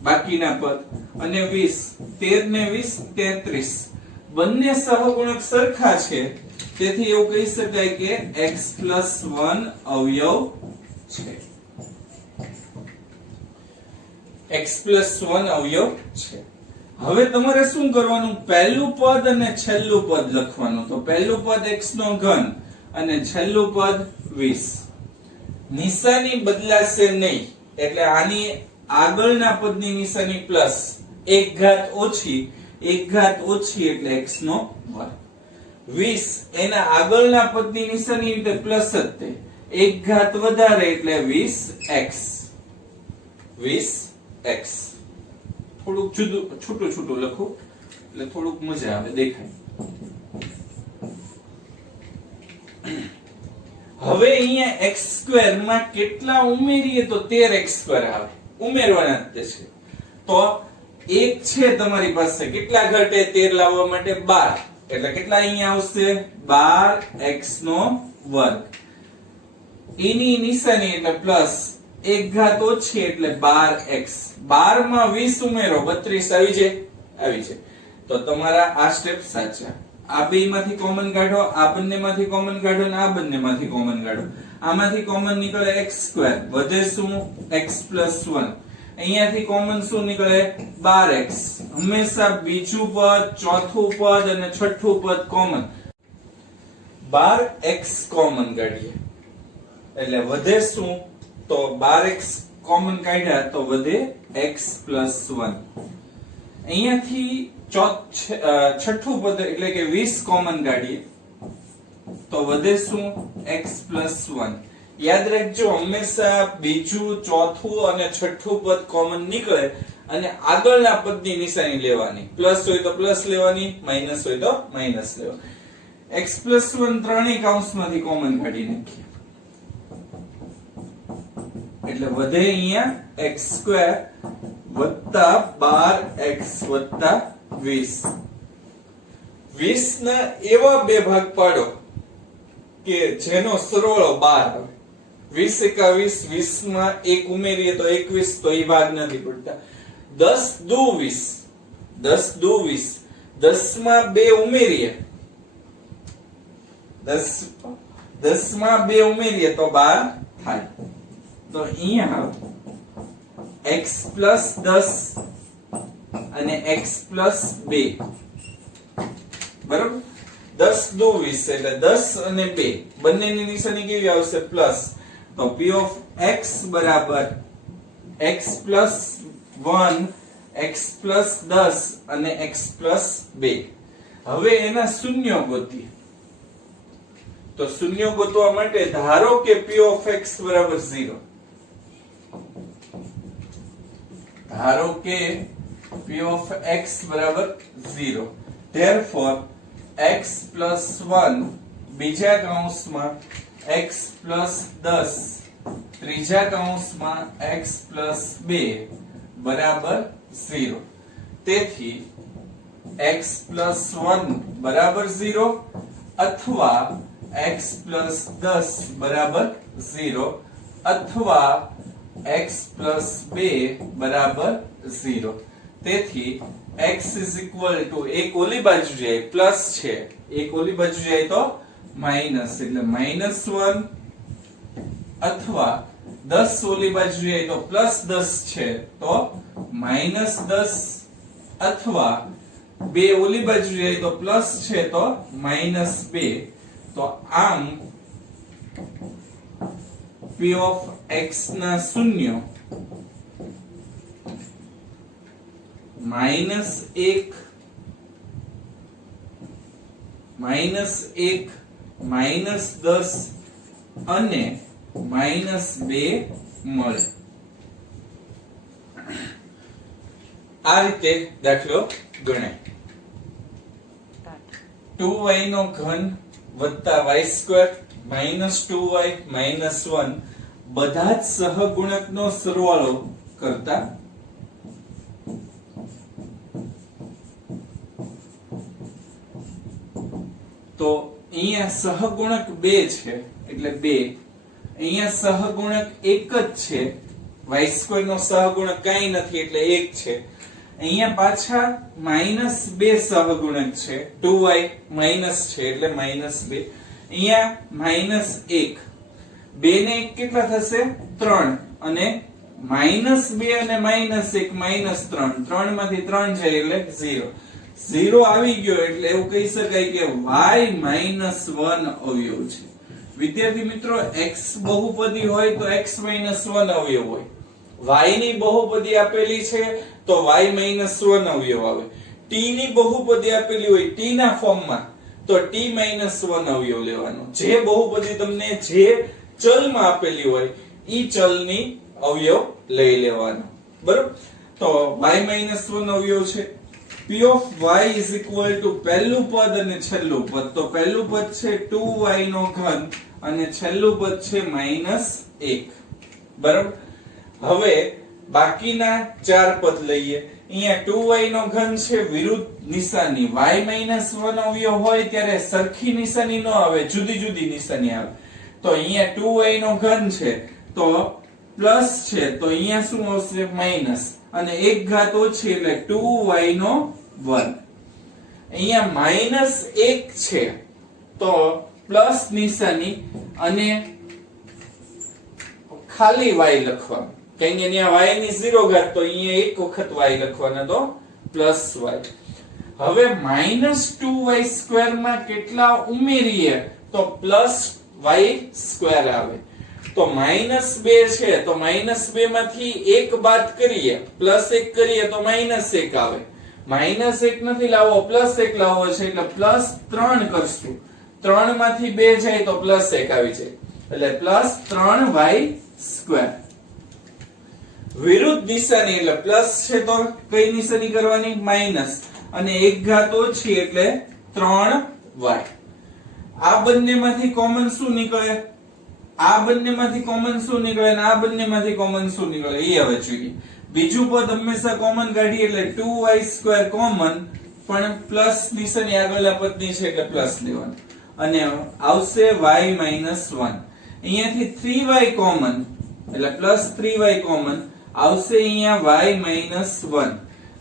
બાકીના પદ અને 20 13 ને 20 33 બંને સહગુણક સરખા છે તેથી એવું કહી શકાય કે x 1 અવયવ છે. x 1 અવયવ છે. હવે તમારે શું કરવાનું પહેલું પદ અને છેલ્લું પદ લખવાનું. તો પહેલું પદ x નો ઘન અને છેલ્લું પદ 20. નિશાની બદલાશે નહીં એટલે આની આગળના પદની નિશાની પ્લસ 1 ઘાત ઓછી 1 ઘાત ઓછી એટલે x નો વર્ગ 20 એના આગળના પદની નિશાની રીતે પ્લસ જ તે 1 ઘાત વધારે એટલે 20x 20x. થોડુંક છૂટું છૂટું લખું એટલે થોડુંક મજા આવે દેખાય. હવે અહીંયા x² માં કેટલા ઉમેરીએ તો 13x² આવે. ઉમેરવાના જ છે તો એક છે તમારી પાસે કેટલા ઘટે 13 લાવવા માટે 12 એટલે કેટલા અહીંયા આવશે 12x નો વર્ગ. એની નિશાની એટલે પ્લસ 1 ઘાત ઓછી એટલે 12x 12 માં 20 ઉમેરો 32 આવી જાય તો તમારા આ સ્ટેપ સાચા. આ બેમાંથી કોમન કાઢો આ બંનેમાંથી કોમન કાઢો અને આ બંનેમાંથી કોમન કાઢો. આમાંથી કોમન નીકળે x² વધે શું x + 1 અહીંયાથી કોમન શું નીકળે 12x. હંમેશા બીજું પદ ચોથું પદ અને છઠ્ઠું પદ કોમન 12x કોમન કાઢીએ એટલે વધે શું તો 12x કોમન કાઢ્યા તો વધે x + 1. અહીંયાથી છઠ્ઠું પદ એટલે કે 20 કોમન કાઢીએ તો વધે શું x + 1. યાદ રાખજો હંમેશા બીજું ચોથું અને છઠ્ઠું પદ કોમન નીકળે અને આગળના પદની નિશાની લેવાની. પ્લસ હોય તો પ્લસ લેવાની માઈનસ હોય તો માઈનસ લેવાની. x + 1 ત્રણેય કૌંસમાંથી કોમન કાઢી નાખીએ એટલે વધે અહીંયા x² વત્તા 12x વત્તા 20. 20 ના એવા બે ભાગ પાડો કે જેનો સરવાળો 12 આવે. 20 એકા 20 20 માં 1 ઉમેરીએ તો 21 તો એ ભાગ નથી પડતા. 10 દુ 20 10 દુ 20 10 માં 2 ઉમેરીએ 10 માં 2 ઉમેરીએ તો 12 થાય. તો અહીંયા x + 10 અને x + 2 બરાબર 10 દુ 20 એટલે 10 અને 2 બંનેની નિશાની કેવી આવશે પ્લસ. તો p of x બરાબર x + 1 x + 10 અને x + 2. હવે એના શૂન્યો ગોતીએ તો શૂન્યો ગોતવા માટે ધારો કે p of x બરાબર 0. ધારો કે p of x બરાબર 0. therefore x + 1 બીજા કૌંસમાં x + 10 ત્રીજા કૌંસમાં x + 2 બરાબર 0. તેથી x + 1 બરાબર 0 અથવા x + 10 બરાબર 0 અથવા x + 2 બરાબર 0. તેથી x = એક ઓલી બાજુ જાય પ્લસ છે એક ઓલી બાજુ જાય તો માઈનસ એટલે -1 અથવા 10 ઓલી બાજુ જાય તો +10 છે તો -10 અથવા 2 ઓલી બાજુ જાય તો પ્લસ છે તો -2. તો આમ p of x ના શૂન્ય -1 -10 અને -2 મળે. આ રીતે દાખલો ગણાય. 2y નો ઘન વત્તા y² માઇનસ 2y માઇનસ 1 બધા જ સહગુણકનો સરવાળો કરતા તો અહીંયા સહગુણક 2 છે એટલે 2, અહીંયા સહગુણક 1 જ છે, y² નો સહગુણક કાંઈ નથી એટલે 1 છે. અહીંયા પાછા -2 સહગુણક છે, 2y માઈનસ છે એટલે -2, અહીંયા -1, 2 ને 1 કેટલા થશે 3, અને -2 અને -1 -3, 3 માંથી 3 જાય એટલે 0, 0 આવી ગયો એટલે એવું કહી શકાય કે y -1 અવયવ છે. વિદ્યાર્થી મિત્રો, x બહુપદી હોય તો x -1 અવયવ હોય, y ની બહુપદી આપેલી છે તો y -1 અવયવ આવે, t ની બહુપદી આપેલી હોય t ના ફોર્મમાં તો t -1 અવયવ લેવાનો. જે બહુપદી તમને જે ચલમાં આપેલી હોય ઈ ચલની અવયવ લઈ લેવાનો. બરોબર, તો y -1 અવયવ છે. p of y is equal to પહેલું પદ અને છેલ્લું પદ, તો પહેલું પદ છે 2y નો ઘન અને છેલ્લું પદ છે -1. બરોબર, હવે બાકીના ચાર પદ લઈએ. અહીંયા 2y નો ઘન છે વિરુદ્ધ નિશાની, y -1 અવયવ હોય ત્યારે સરખી નિશાની ન આવે, જુદી જુદી નિશાની આવે. તો અહીંયા 2y નો ઘન છે તો પ્લસ છે તો અહીંયા શું આવશે માઈનસ, અને એક ઘાત ઓછી એટલે 2y નો વર્ગ. અહીંયા -1 છે તો પ્લસ નિશાની અને ખાલી y લખવાનું, કેમ કે અહીંયા y ની 0 ઘાત તો અહીંયા એક વખત y લખવાના તો પ્લસ y. હવે -2y² માં કેટલા ઉમેરીએ તો પ્લસ y² આવે. તો -2 છે તો -2 માંથી 1 બાદ કરીએ, +1 કરીએ તો -1 આવે. -1 નથી લાવવો, +1 લાવવો છે એટલે +3 કરશું, 3 માંથી 2 જાય તો +1 આવી જાય એટલે +3y². વિરુદ્ધ નિશાની એટલે પ્લસ છે તો કઈ નિશાની કરવાની માઈનસ, અને એક ઘાત ઓછી એટલે 3y. આ બંનેમાંથી કોમન શું નીકળે, આ બંનેમાંથી કોમન શું નીકળે અને આ બંનેમાંથી કોમન શું નીકળે એ હવે જોઈએ. બીજું પદ હંમેશા કોમન કાઢીએ એટલે 2y² કોમન, પણ પ્લસ નિશાની આગળના પદની છે એટલે પ્લસ લેવાનું, અને આવશે y -1. અહીંયાથી 3y કોમન એટલે +3y કોમન આવશે, અહીંયા y -1.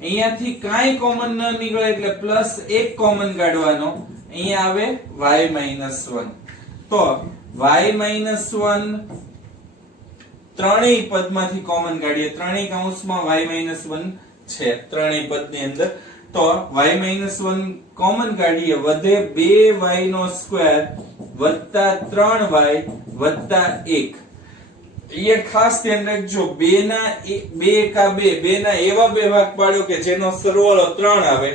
અહીંયાથી કાંઈ કોમન ન નીકળે એટલે +1 કોમન કાઢવાનો, અહીંયા આવે y -1. તો y -1 ત્રણેય પદમાંથી કોમન કાઢીએ, ત્રણેય કૌંસમાં y -1 છે ત્રણેય પદની અંદર, તો y -1 કોમન કાઢીએ, વધે 2y² વત્તા 3y વત્તા 1. એ ખાસ ધ્યાન રાખજો, 2 ના 2 એકા 2, 2 ના એવા બે ભાગ પાડો કે જેનો સરવાળો 3 આવે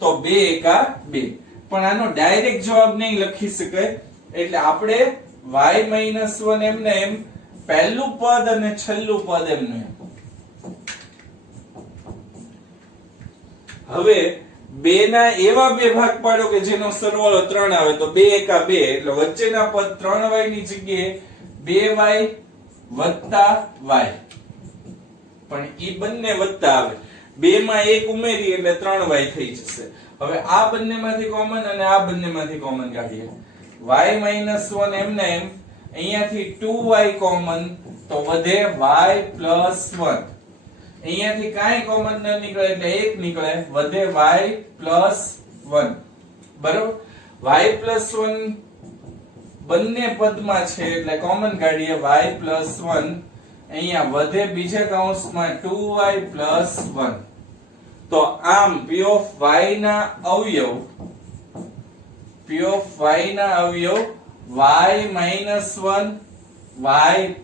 તો 2 એકા 2. પણ આનો ડાયરેક્ટ જવાબ નહીં લખી શકાય એટલે આપણે y -1 એમને એમ પહેલું પદ અને છેલ્લું પદ એમને એમ. હવે 2 ના એવા બે ભાગ પાડો કે જેનો સરવાળો 3 આવે તો 2 એકા 2 એટલે વચ્ચેના પદ 3y ની જગ્યાએ 2y વત્તા y, પણ ઈ બંને વત્તા આવે, 2 માં 1 ઉમેરી એટલે 3y થઈ જશે. હવે આ બંનેમાંથી કોમન અને આ બંનેમાંથી કોમન કાઢીએ, y -1 એમને એમ, અહીંયાથી 2y કોમન તો વધે y +1. અહીંયાથી કાંઈ કોમન ન નીકળે એટલે 1 નીકળે, વધે y +1. બરોબર, y +1 બંને પદમાં છે એટલે કોમન કાઢીએ y +1. અહીંયા વધે બીજા કૌંસમાં 2y +1. તો આમ p of y ના અવયવ y -1 y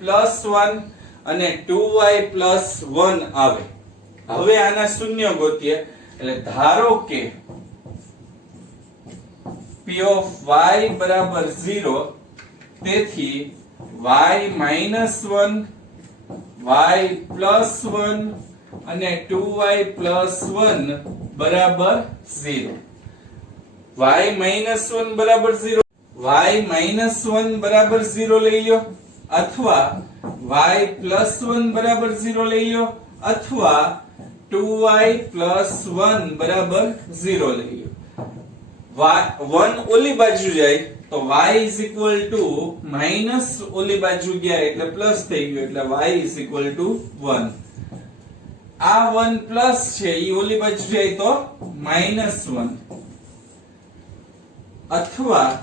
+1 અને 2y +1 આવે. હવે આના શૂન્ય ગોતીએ એટલે ધારો કે p of y બરાબર 0, તેથી y -1 y +1 અને 2y +1 બરાબર 0. y માઇનસ 1 બરાબર 0, y માઇનસ 1 બરાબર 0 લઈ લો, અથવા y પ્લસ 1 બરાબર 0 લઈ લો, અથવા 2y પ્લસ 1 બરાબર 0 લઈ લો. 1 ઓલી બાજુ જાય તો y is equal to minus ઓલી બાજુ ગયા એટલે પ્લસ થઈ ગયું એટલે y is equal to 1. આ 1 પ્લસ છે ઈ ઓલી બાજુ જાય તો માઇનસ 1, અથવા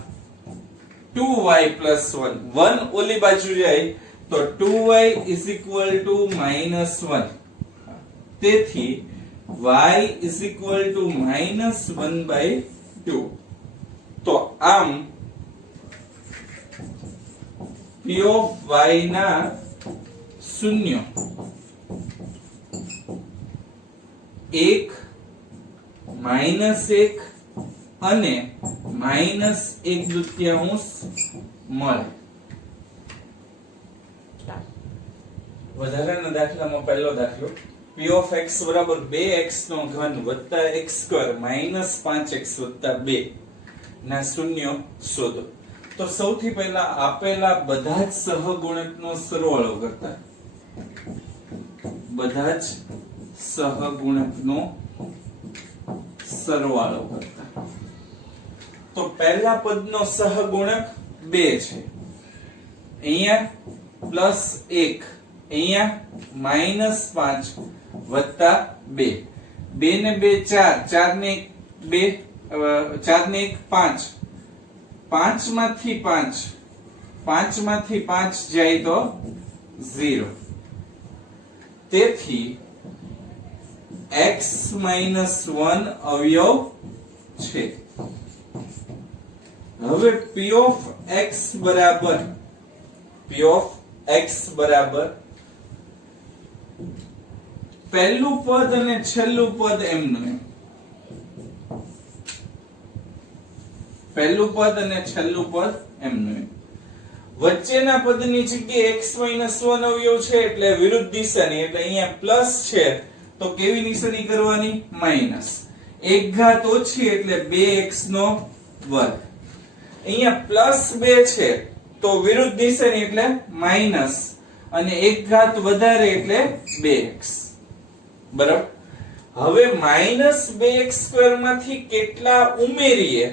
2y plus 1. 1 ઓલી બાજુ જાય તો 2y is equal to minus 1. તેથી y is equal to minus 1 by 2. તો આમ p of y ના શૂન્ય 1, -1 અને -1/2 મળે. વધારાના દાખલામાં પહેલો દાખલો p of x બરાબર 2x નો ઘન વત્તા x² માઇનસ 5x વત્તા 2 ના શૂન્ય શોધો. તો સૌથી પહેલા આપેલા બધા જ સહગુણકનો સરવાળો કરતા, બધા જ સહગુણકનો સરવાળો કરતા. તો પહેલા પદનો સહગુણક 2 છે, અહીંયા +1, અહીંયા -5 વત્તા 2. 2 ને 2 4, 4 ને 1 5, 5 માંથી 5 જાય તો 0. તેથી x - 1 અવયવ છે. હવે p of x બરાબર પહેલું પદ અને છેલ્લું પદ એમનું એમ, પહેલું પદ અને છેલ્લું પદ એમનું એમ. વચ્ચેના પદની જગ્યાએ x - 1 અવયવ છે એટલે વિરુદ્ધ દિશાની, એટલે અહીંયા પ્લસ છે તો કેવી નિશાની કરવાની? માઈનસ. એક ઘાત ઓછી એટલે 2x નો વર્ગ. અહીંયા +2 છે તો વિરુદ્ધ દિશાની એટલે માઈનસ, અને એક ઘાત વધારે એટલે 2x. બરાબર. હવે -2x² માંથી કેટલા ઉમેરીએ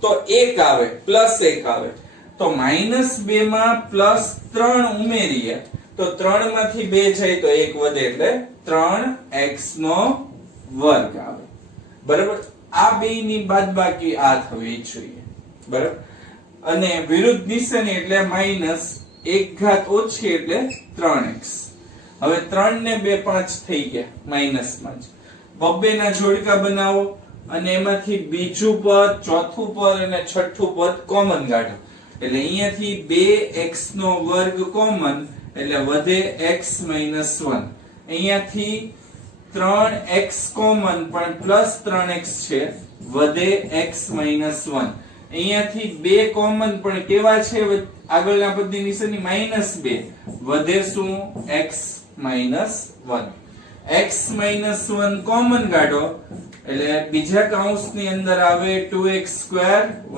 તો 1 આવે, +1 આવે. તો -2 માં +3 ઉમેરીએ તો 3 માંથી 2 જાય તો 1 વધે એટલે 3x નો વર્ગ આવે. બરાબર. આ બેયની બાદબાકી આ થવી જોઈએ. બરાબર. અને વિરુદ્ધ નિશાની એટલે માઈનસ, એક ઘાત ઓછી એટલે 3x. હવે 3 ને 2 5 થઈ ગયા, માઈનસમાં જ. બબ્બે ના જોડકા બનાવો અને એમાંથી બીજું પદ, ચોથું પદ અને છઠ્ઠું પદ કોમન કાઢો. એટલે અહીંયાથી 2x નો વર્ગ કોમન એટલે વધે x - 1. અહીંયાથી 3x કોમન પણ +3x છે, વધે x - 1. અહીંયાથી 2 કોમન પણ કેવા છે? આગળના પદની નિશાની -2, વધે શું? x - 1. x - 1 કોમન કાઢો એટલે બીજા કૌંસની અંદર આવે 2x²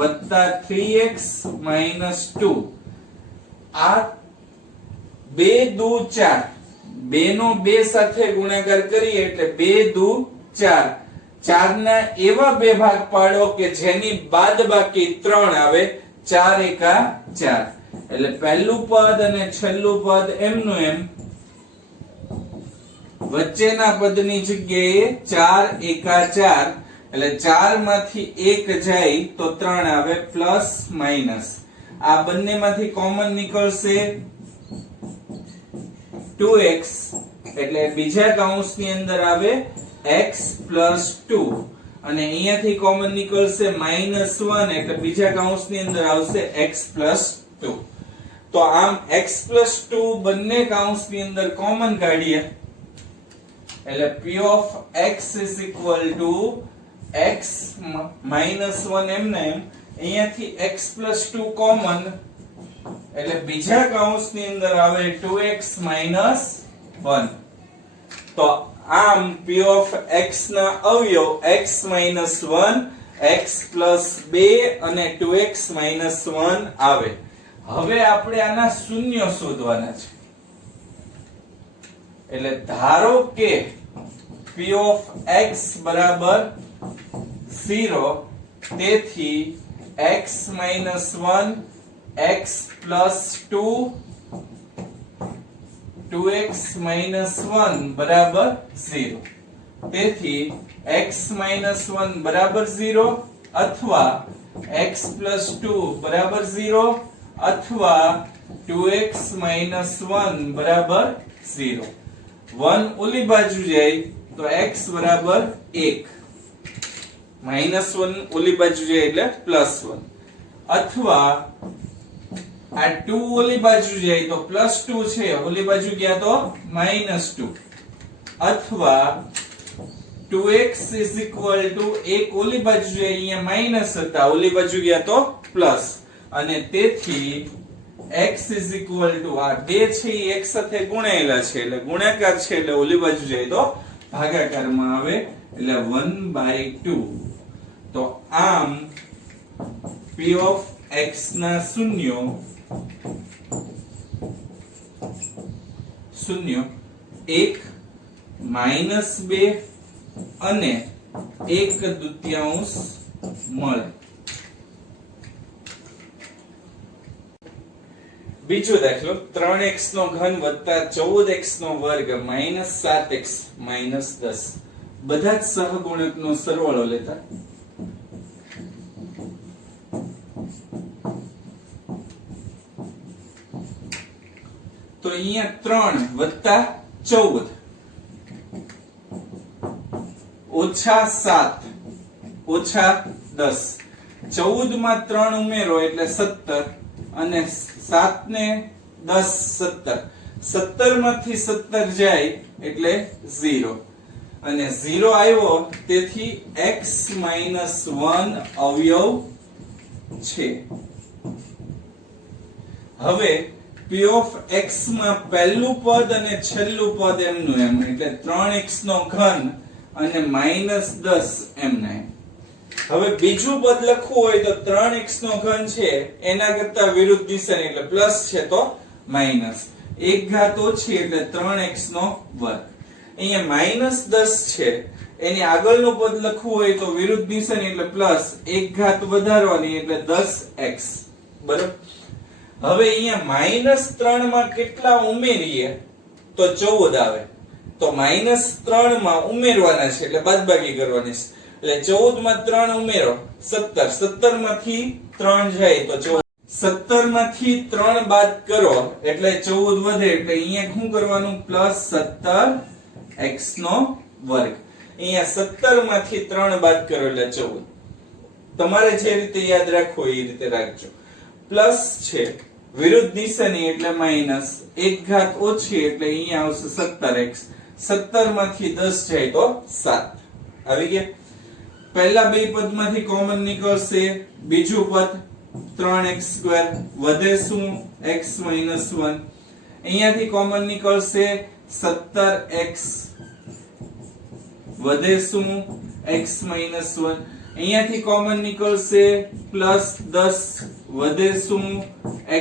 + 3x - 2. આ 2 દુ 4, 2 નો 2 સાથે ગુણાકાર કરીએ એટલે 2 દુ 4. 4 ના એવા બે ભાગ પાડો કે જેની બાદબાકી 3 આવે, 4 એકા 4. એટલે પહેલું પદ અને છેલ્લું પદ એમનું એમ, વચ્ચેના પદની જગ્યાએ 4 એકા 4 એટલે 4 માંથી 1 જાય તો 3 આવે, પ્લસ માઈનસ. આ બંનેમાંથી કોમન નીકળશે 2x એટલે બીજા કૌંસની અંદર આવે x + 2, અને અહીંયાથી કોમન નીકળશે -1 એટલે બીજા કૌંસની અંદર આવશે x + 2. તો આમ x + 2 બંને કૌંસની અંદર કોમન કાઢીએ એટલે p of x is equal to x - 1 એમને એમ. અહીંયાથી x + 2 કોમન એટલે બીજા કૌંસની અંદર આવે 2x - 1. તો આમ p of x ના અવયવ x - 1, x plus 2 અને 2x minus 1 આવે. હવે આપણે આના શૂન્ય શોધવાના છે. એટલે ધારો કે p of x બરાબર 0, તેથી x minus 1 x plus 2 2x minus 1 બરાબર 0. તેથી x minus 1 બરાબર 0 અથવા x plus 2 બરાબર 0 અથવા 2x minus 1 બરાબર 0. 1 ઓલી બાજુ જાય તો x બરાબર 1, minus 1 ઓલી બાજુ જાય એટલે plus 1, અથવા આ 2 ઓલી બાજુ જાય તો plus 2 છે, ઓલી બાજુ ગયા તો minus 2, અથવા 2x is equal to 1 ઓલી બાજુ જાય અહીંયા માઈનસ હતા, ઓલી બાજુ ગયા તો પ્લસ, અને તેથી x is equal to આ 2 છે એ x સાથે ગુણાયેલા છે એટલે ગુણાકાર છે એટલે ઓલી બાજુ જાય તો ભાગાકારમાં આવે એટલે 1/2. તો આમ p of x ના શૂન્ય 1 -2 અને 1/2 મળે. બીજો દાખલો 3x નો ઘન વત્તા 14x નો વર્ગ માઈનસ 7x માઈનસ 10. બધા જ સહગુણકનો સરવાળો લેતા તો અહીંયા 3 વત્તા 14 ઓછા 7 ઓછા 10. 14 માં 3 ઉમેરો એટલે 17 અને 7 ને 10 17. 17 માંથી 17 જાય એટલે 0 અને 0 આવ્યો તેથી x minus 1 અવયવ છે. હવે p of x માં પહેલું પદ અને છેલ્લું પદ એમનું એમ એટલે 3x નો ઘન અને -10 એમને. હવે બીજું પદ લખવું હોય તો 3x નો ઘન છે એના કરતા વિરુદ્ધ નિશાની એટલે પ્લસ છે તો માઈનસ, એક ઘાત ઓછી એટલે 3x નો વર્ગ. અહીંયા -10 છે એની આગળનું પદ લખવું હોય તો વિરુદ્ધ નિશાની એટલે પ્લસ, એક ઘાત વધારવાની એટલે 10x. બરાબર. હવે અહીંયા -3 માં કેટલા ઉમેરીએ તો 14 આવે, તો -3 માં ઉમેરવાના છે એટલે બાદબાકી કરવાની છે એટલે 14 માં 3 ઉમેરો 17, 17 માંથી 3 જાય તો 17 માંથી 3 બાદ કરો એટલે 14 વધે એટલે અહીંયા શું કરવાનું +17x નો વર્ગ. અહીંયા 17 માંથી 3 બાદ કરો એટલે 14. તમારે જે રીતે યાદ રાખવું એ રીતે રાખજો. પ્લસ છે વિરુદ્ધ નિશાની એટલે માઈનસ, એક ઘાત ઓછી એટલે અહીંયા આવશે 17x. 17 માંથી 10 જાય તો 7 આવી ગયા. પહેલા બે પદમાંથી કોમન નીકળશે, બીજું પદ 3x² વધે શું x - 1, અહીંયાથી કોમન નીકળશે 17x વધે શું x - 1, અહીંયાથી કોમન નીકળશે +10 વધે શું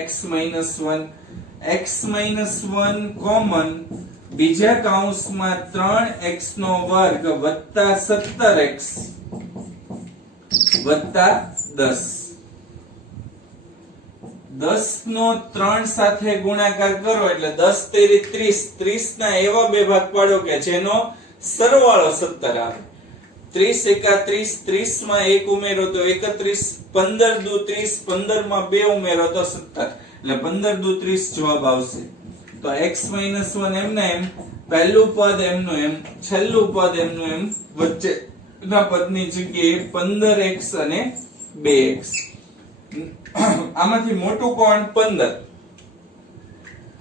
x - 1, x - 1 કોમન, બીજા કૌંસમાં 3x નો વર્ગ વત્તા 17x વત્તા 10. 10 નો 3 સાથે ગુણાકાર કરો એટલે 10 તેરી 30. 30 ના એવા બે ભાગ પાડો કે જેનો સરવાળો 17 આવે. 30 એકા 30, 30 માં 1 ઉમેરો તો 31, 15 દુ 30, 15 માં 2 ઉમેરો તો 17 એટલે 15 દુ 30 જવાબ આવશે. તો x - 1 એમને એમ, પહેલું પદ એમનું એમ, છેલ્લું પદ એમનું એમ, વચ્ચેના પદની જગ્યાએ 15x અને 2x. આમાંથી મોટું કોણ 15,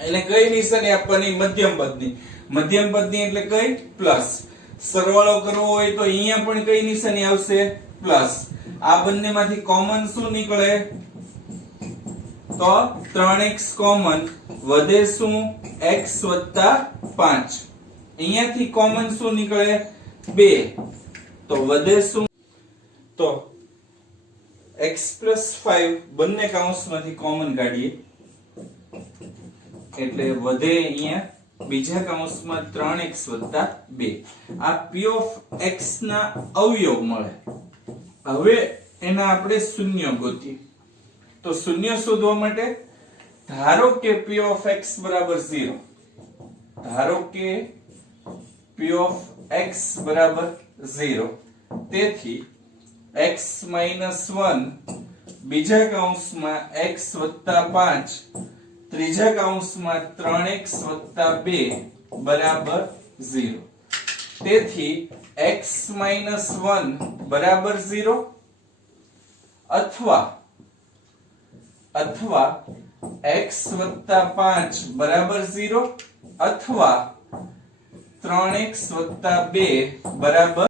એને કઈ નિશાની આપવાની મધ્યમ પદની. મધ્યમ પદની એટલે કઈ પ્લસ. સરવાળો કરવો હોય તો અહીંયા પણ કઈ નિશાની આવશે પ્લસ. આ બંનેમાંથી કોમન શું નીકળે તો 3x કોમન વધે શું x વત્તા 5. અહીંયાથી કોમન શું નીકળે 2 તો વધે શું, તો x plus 5 બંને કૌંસમાંથી કોમન કાઢીએ એટલે વધે અહીંયા બીજા કૌંસમાં 3x વત્તા 2 આ p of x ના અવયવ મળે. હવે એના આપણે શૂન્ય ગોતીએ તો શૂન્ય શોધવા માટે ધારો કે p of x બરાબર 0, ધારો કે p of x બરાબર 0, તેથી x minus 1 બીજા કૌંસમાં x વત્તા 5 ત્રીજા કૌંસમાં 3x વત્તા 2 બરાબર 0. તેથી x minus 1 બરાબર 0 અથવા x વત્તા 5 બરાબર 0 અથવા 3x વત્તા 2 બરાબર.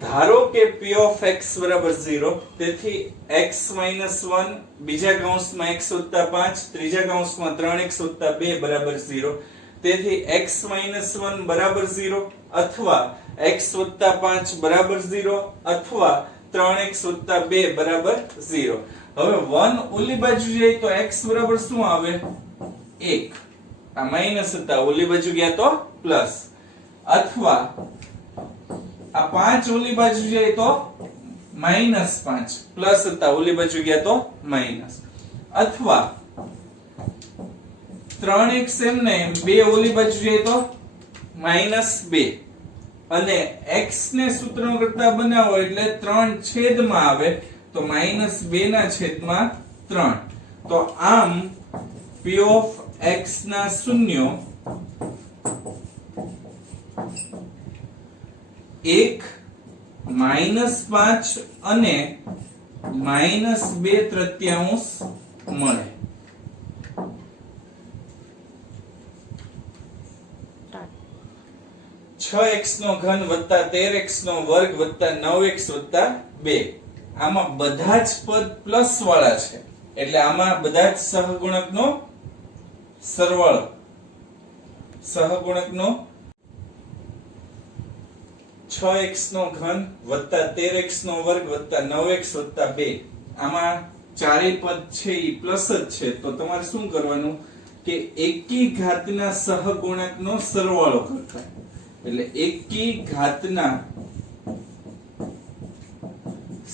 ધારો કે p of x બરાબર 0, તેથી x minus 1 બીજા કૌંસમાં x વત્તા 5 ત્રીજા કૌંસમાં 3x વત્તા 2 બરાબર 0, તેથી x minus 1 બરાબર 0 અથવા x વત્તા 5 બરાબર 0 અથવા 3x વત્તા 2 બરાબર 0. હવે 1 ઓલી બાજુ જાય તો x બરાબર શું આવે 1, આ માઈનસ હતા ઓલી બાજુ ગયા તો પ્લસ, અથવા આ 5 ઓલી બાજુ જાય તો -5 પ્લસ હતા ઓલી બાજુ ગયા તો માઈનસ, અથવા 3x એમને 2 ઓલી બાજુ જાય તો -2 અને x ને સૂત્રનો કરતા બનાવો એટલે 3 છેદમાં આવે તો -2 ના છેદમાં 3. તો આમ p of x ના શૂન્યો 1 -5 અને -2/3 મળે. છ x નો ઘન વત્તા 13x નો વર્ગ વત્તા 9x વત્તા 2 આમાં બધા જ પદ પ્લસ વાળા છે એટલે આમાં બધા જ સહગુણકનો સરવાળો, સહગુણકનો 6x નો ઘન વત્તા 13x નો વર્ગ વત્તા 9x વત્તા 2 આમાં ચારેય પદ છે ઈ પ્લસ જ છે. તો તમારે શું કરવાનું કે એકી ઘાતના સહગુણકનો સરવાળો કરતા, એટલે એકી ઘાતના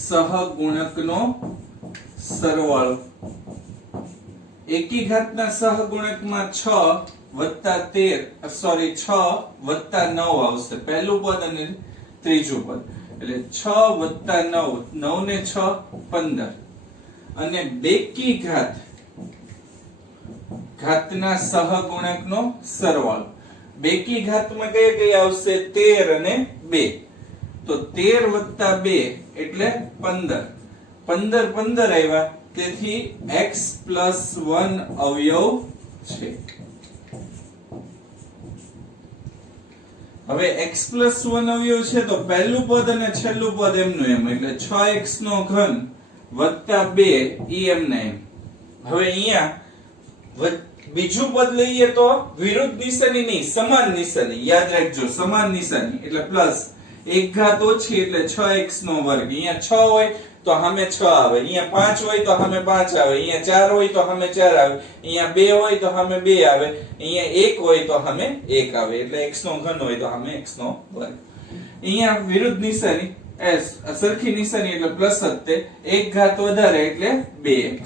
સહગુણકનો સરવાળો. એકી ઘાતના સહગુણકમાં 6 વત્તા 13 6 વત્તા 9 આવશે પહેલું પદ અને ત્રીજું પદ, એટલે 6 વત્તા 9 9 ને 6 15 અને બેકી ઘાતના સહગુણકનો સરવાળો. બેકી ઘાતમાં કયા કયા આવશે 13 અને 2, તો 13 વત્તા 2 એટલે 15 15 15 આવ્યા, તેથી x plus 1 અવયવ છે. હવે x plus 1 અવયવ છે તો પહેલું પદ અને છેલ્લું પદ એમનું એમ, એટલે 6x નો ઘન વત્તા 2 ઈ એમના એમ. હવે અહીંયા બીજું પદ લઈએ તો વિરુદ્ધ નિશાની નહીં, સમાન નિશાની યાદ રાખજો, સમાન નિશાની એટલે પ્લસ, એક ઘાત ઓછી એટલે 6x નો વર્ગ. અહીંયા 6 હોય તો સામે 6 આવે, અહીંયા 5 હોય તો સામે 5 આવે, અહીંયા 4 હોય તો સામે 4 આવે, અહીંયા 2 હોય તો સામે 2 આવે, અહીંયા 1 હોય તો સામે 1 આવે, એટલે x નો ઘન હોય તો સામે x નો વર્ગ. અહીંયા વિરુદ્ધ નિશાની સરખી નિશાની એટલે પ્લસ જ તે, એક ઘાત વધારે એટલે 2x.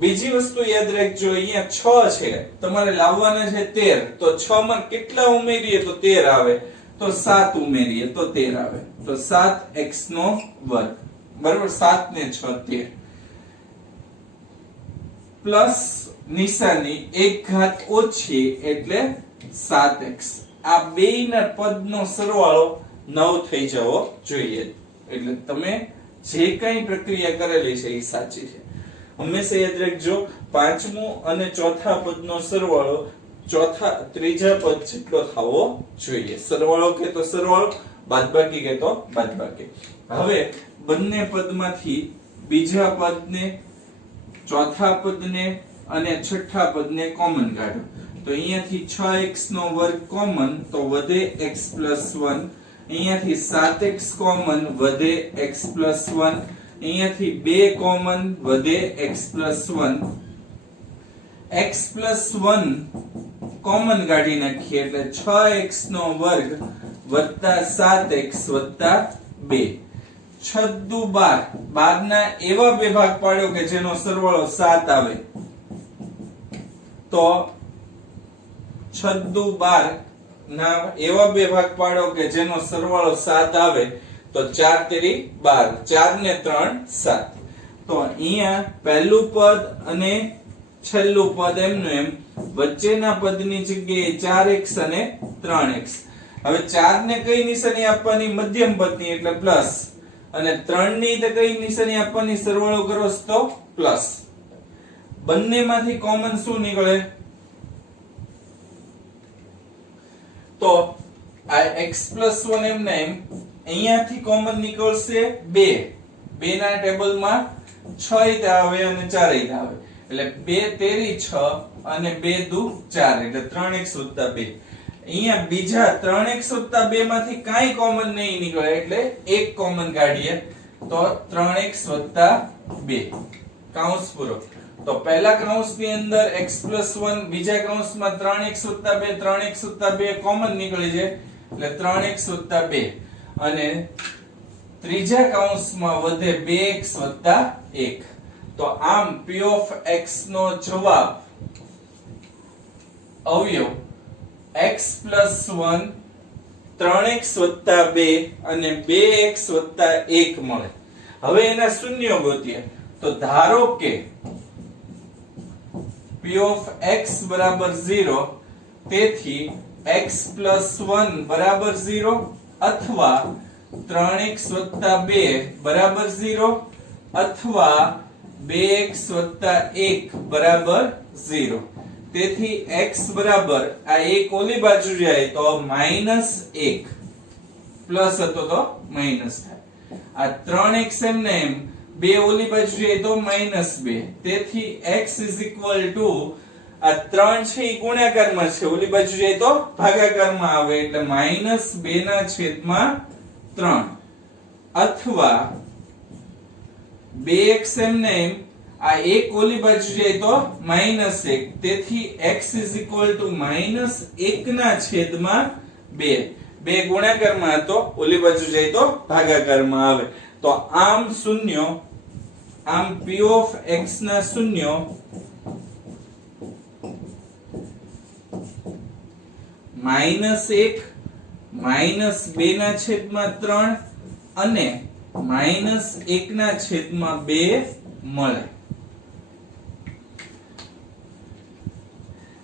બીજી વસ્તુ યાદ રાખજો, અહીંયા 6 છે તમારે લાવવાના છે 13, તો 6 માં કેટલા ઉમેરીએ તો 13 આવે, તો 7 ઉમેરીએ તો 13 આવે, તો 7x નો વર્ગ બરાબર. 7 ને 6 13 પ્લસ નિશાની એક ઘાત ઓછી એટલે 7x. આ બેયના પદનો સરવાળો 9 થઈ જવો જોઈએ, એટલે તમે જે કઈ પ્રક્રિયા કરેલી છે એ સાચી છે. હંમેશા યાદ રાખજો, પાંચમું અને ચોથા પદનો સરવાળો ત્રીજા પદ જેટલો થવો જોઈએ. સરવાળો કે તો સરવાળો, બાદબાકી કે તો બાદબાકી. હવે બંને પદમાંથી બીજા પદને, ચોથા પદને અને છઠ્ઠા પદને કોમન કાઢો. તો અહીંયાથી 6x નો વર્ગ કોમન તો વધે x plus 1, અહીંયાથી 7x કોમન વધે x plus 1, અહીંયાથી 2 કોમન વધે x+1 x+1 કોમન કાઢી નાખીએ એટલે 6x નો વર્ગ વત્તા 7x વત્તા 2 6 દુ 12 12 ના એવા બે ભાગ પાડ્યો કે જેનો સરવાળો 7 આવે તો 6 દુ 12 ના એવા બે ભાગ પાડો કે જેનો સરવાળો 7 આવે તો 4 તેરી 12 4 ને 3 7 તો અહીંયા પહેલું પદ અને છેલ્લું પદ એમનું એમ વચ્ચેના પદની જગ્યાએ 4x અને 3x હવે 4 ને કઈ નિશાની આપવાની મધ્યમ પદની એટલે પ્લસ અને 3 ની તો કઈ નિશાની આપવાની સરવાળો કરો તો પ્લસ બંનેમાંથી કોમન શું નીકળે તો આ x+1 એમને એમ અહીંયાથી કોમન નીકળશે 2 2 ના ટેબલમાં 6 આવે અને 4 આવે એટલે 2 તેરી 6 અને 2 દુ 4 એટલે 3x 2 અહીંયા બીજા 3x 2 માંથી કાઈ કોમન નહીં નીકળે એટલે એક કોમન કાઢીએ તો 3x 2 કૌંસ પૂરો તો પહેલા કૌંસની અંદર x+1 બીજા કૌંસમાં 3x 2 3x 2 કોમન નીકળી જાય એટલે 3x 2 અને ત્રીજા કૌંસમાં વધે 2x 1 તો આમ p of x નો જવાબ અવયવ x+1 3x 2 અને 2x 1 મળે હવે એના શૂન્યો ગોતીએ તો ધારો કે p of x બરાબર 0 તેથી x+1 બરાબર 0 અથવા 3x 2 બરાબર 0 અથવા 2x 1 બરાબર 0 તેથી x બરાબર આ એક ઓલી બાજુ જાય તો -1 પ્લસ હતો તો માઈનસ થાય આ 3x એમને એમ બે ઓલી બાજુ જાય તો -2 તેથી x આ 3 છે એ ગુણાકારમાં છે ઓલી બાજુ જાય તો ભાગાકારમાં આવે એટલે -2/3 અથવા 2x એમને એમ આ એક ઓલી બાજુ જાય તો -1 તેથી x -1/2 બે ગુણાકારમાં હતો ઓલી બાજુ જાય તો ભાગાકારમાં આવે તો આમ શૂન્યો આમ p of x ના શૂન્યો -1 -2/3 અને -1/2 મળે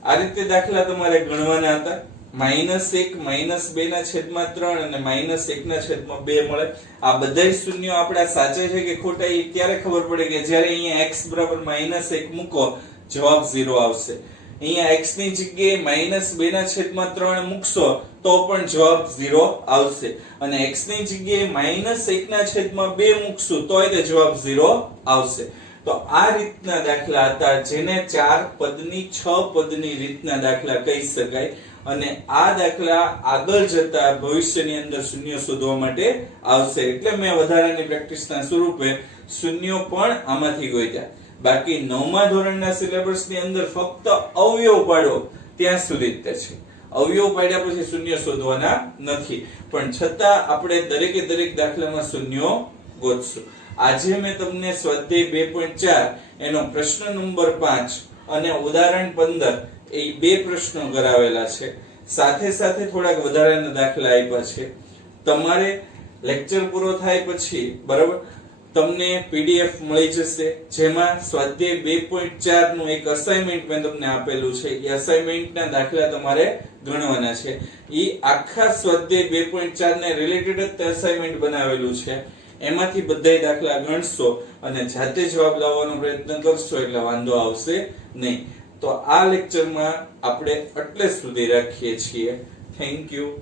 આ રીતે દાખલા તમારે ગણવાના હતા -1 -2/3 અને -1/2 મળે આ બધાય શૂન્યો આપડા સાચા છે કે ખોટા એ ત્યારે ખબર પડે કે જ્યારે અહીંયા x બરાબર -1 મૂકો જવાબ 0 આવશે અહીંયા x ની જગ્યાએ -2/3 મૂકશો તો પણ જવાબ 0 આવશે અને x ની જગ્યાએ -1/2 મૂકશું તોય તે જવાબ 0 આવશે તો આ રીતના દાખલા હતા જેને 4 પદની 6 પદની રીતના દાખલા કહી શકાય અને આ દાખલા આગળ જતા ભવિષ્યની અંદર શૂન્ય શોધવા માટે આવશે એટલે મેં વધારાની પ્રેક્ટિસના સ્વરૂપે શૂન્યો પણ આમાંથી ગોત્યા બાકી 9મા ધોરણના સિલેબસની અંદર ફક્ત અવયવ પાડો ત્યાં સુધી જ છે અવયવ પાડ્યા પછી શૂન્ય શોધવાના નથી પણ છતાં આપણે દરેકે દરેક દાખલામાં શૂન્યો ગોતશું આજે મેં તમને સ્વાધ્યાય 2.4 એનો પ્રશ્ન નંબર 5 અને ઉદાહરણ 15 એ બે પ્રશ્નો કરાવેલા છે સાથે સાથે થોડાક વધારાના દાખલા આપ્યા છે તમારે લેક્ચર પૂરો થાય પછી બરાબર તમને પીડીએફ મળી જશે જેમાં સ્વાધ્યાય 2.4 નું એક અસાઇનમેન્ટ મેં તમને આપેલું છે એ અસાઇનમેન્ટના દાખલા તમારે ગણવાના છે એ આખા સ્વાધ્યાય 2.4 ને રિલેટેડ જ અસાઇનમેન્ટ બનાવેલું છે એમાંથી બધાય દાખલા ગણશો અને જાતે જવાબ લાવવાનો પ્રયત્ન કરશો એટલે વાંધો આવશે નહીં તો આ લેક્ચરમાં આપણે એટલે સુધી રાખીએ છીએ થેન્ક યુ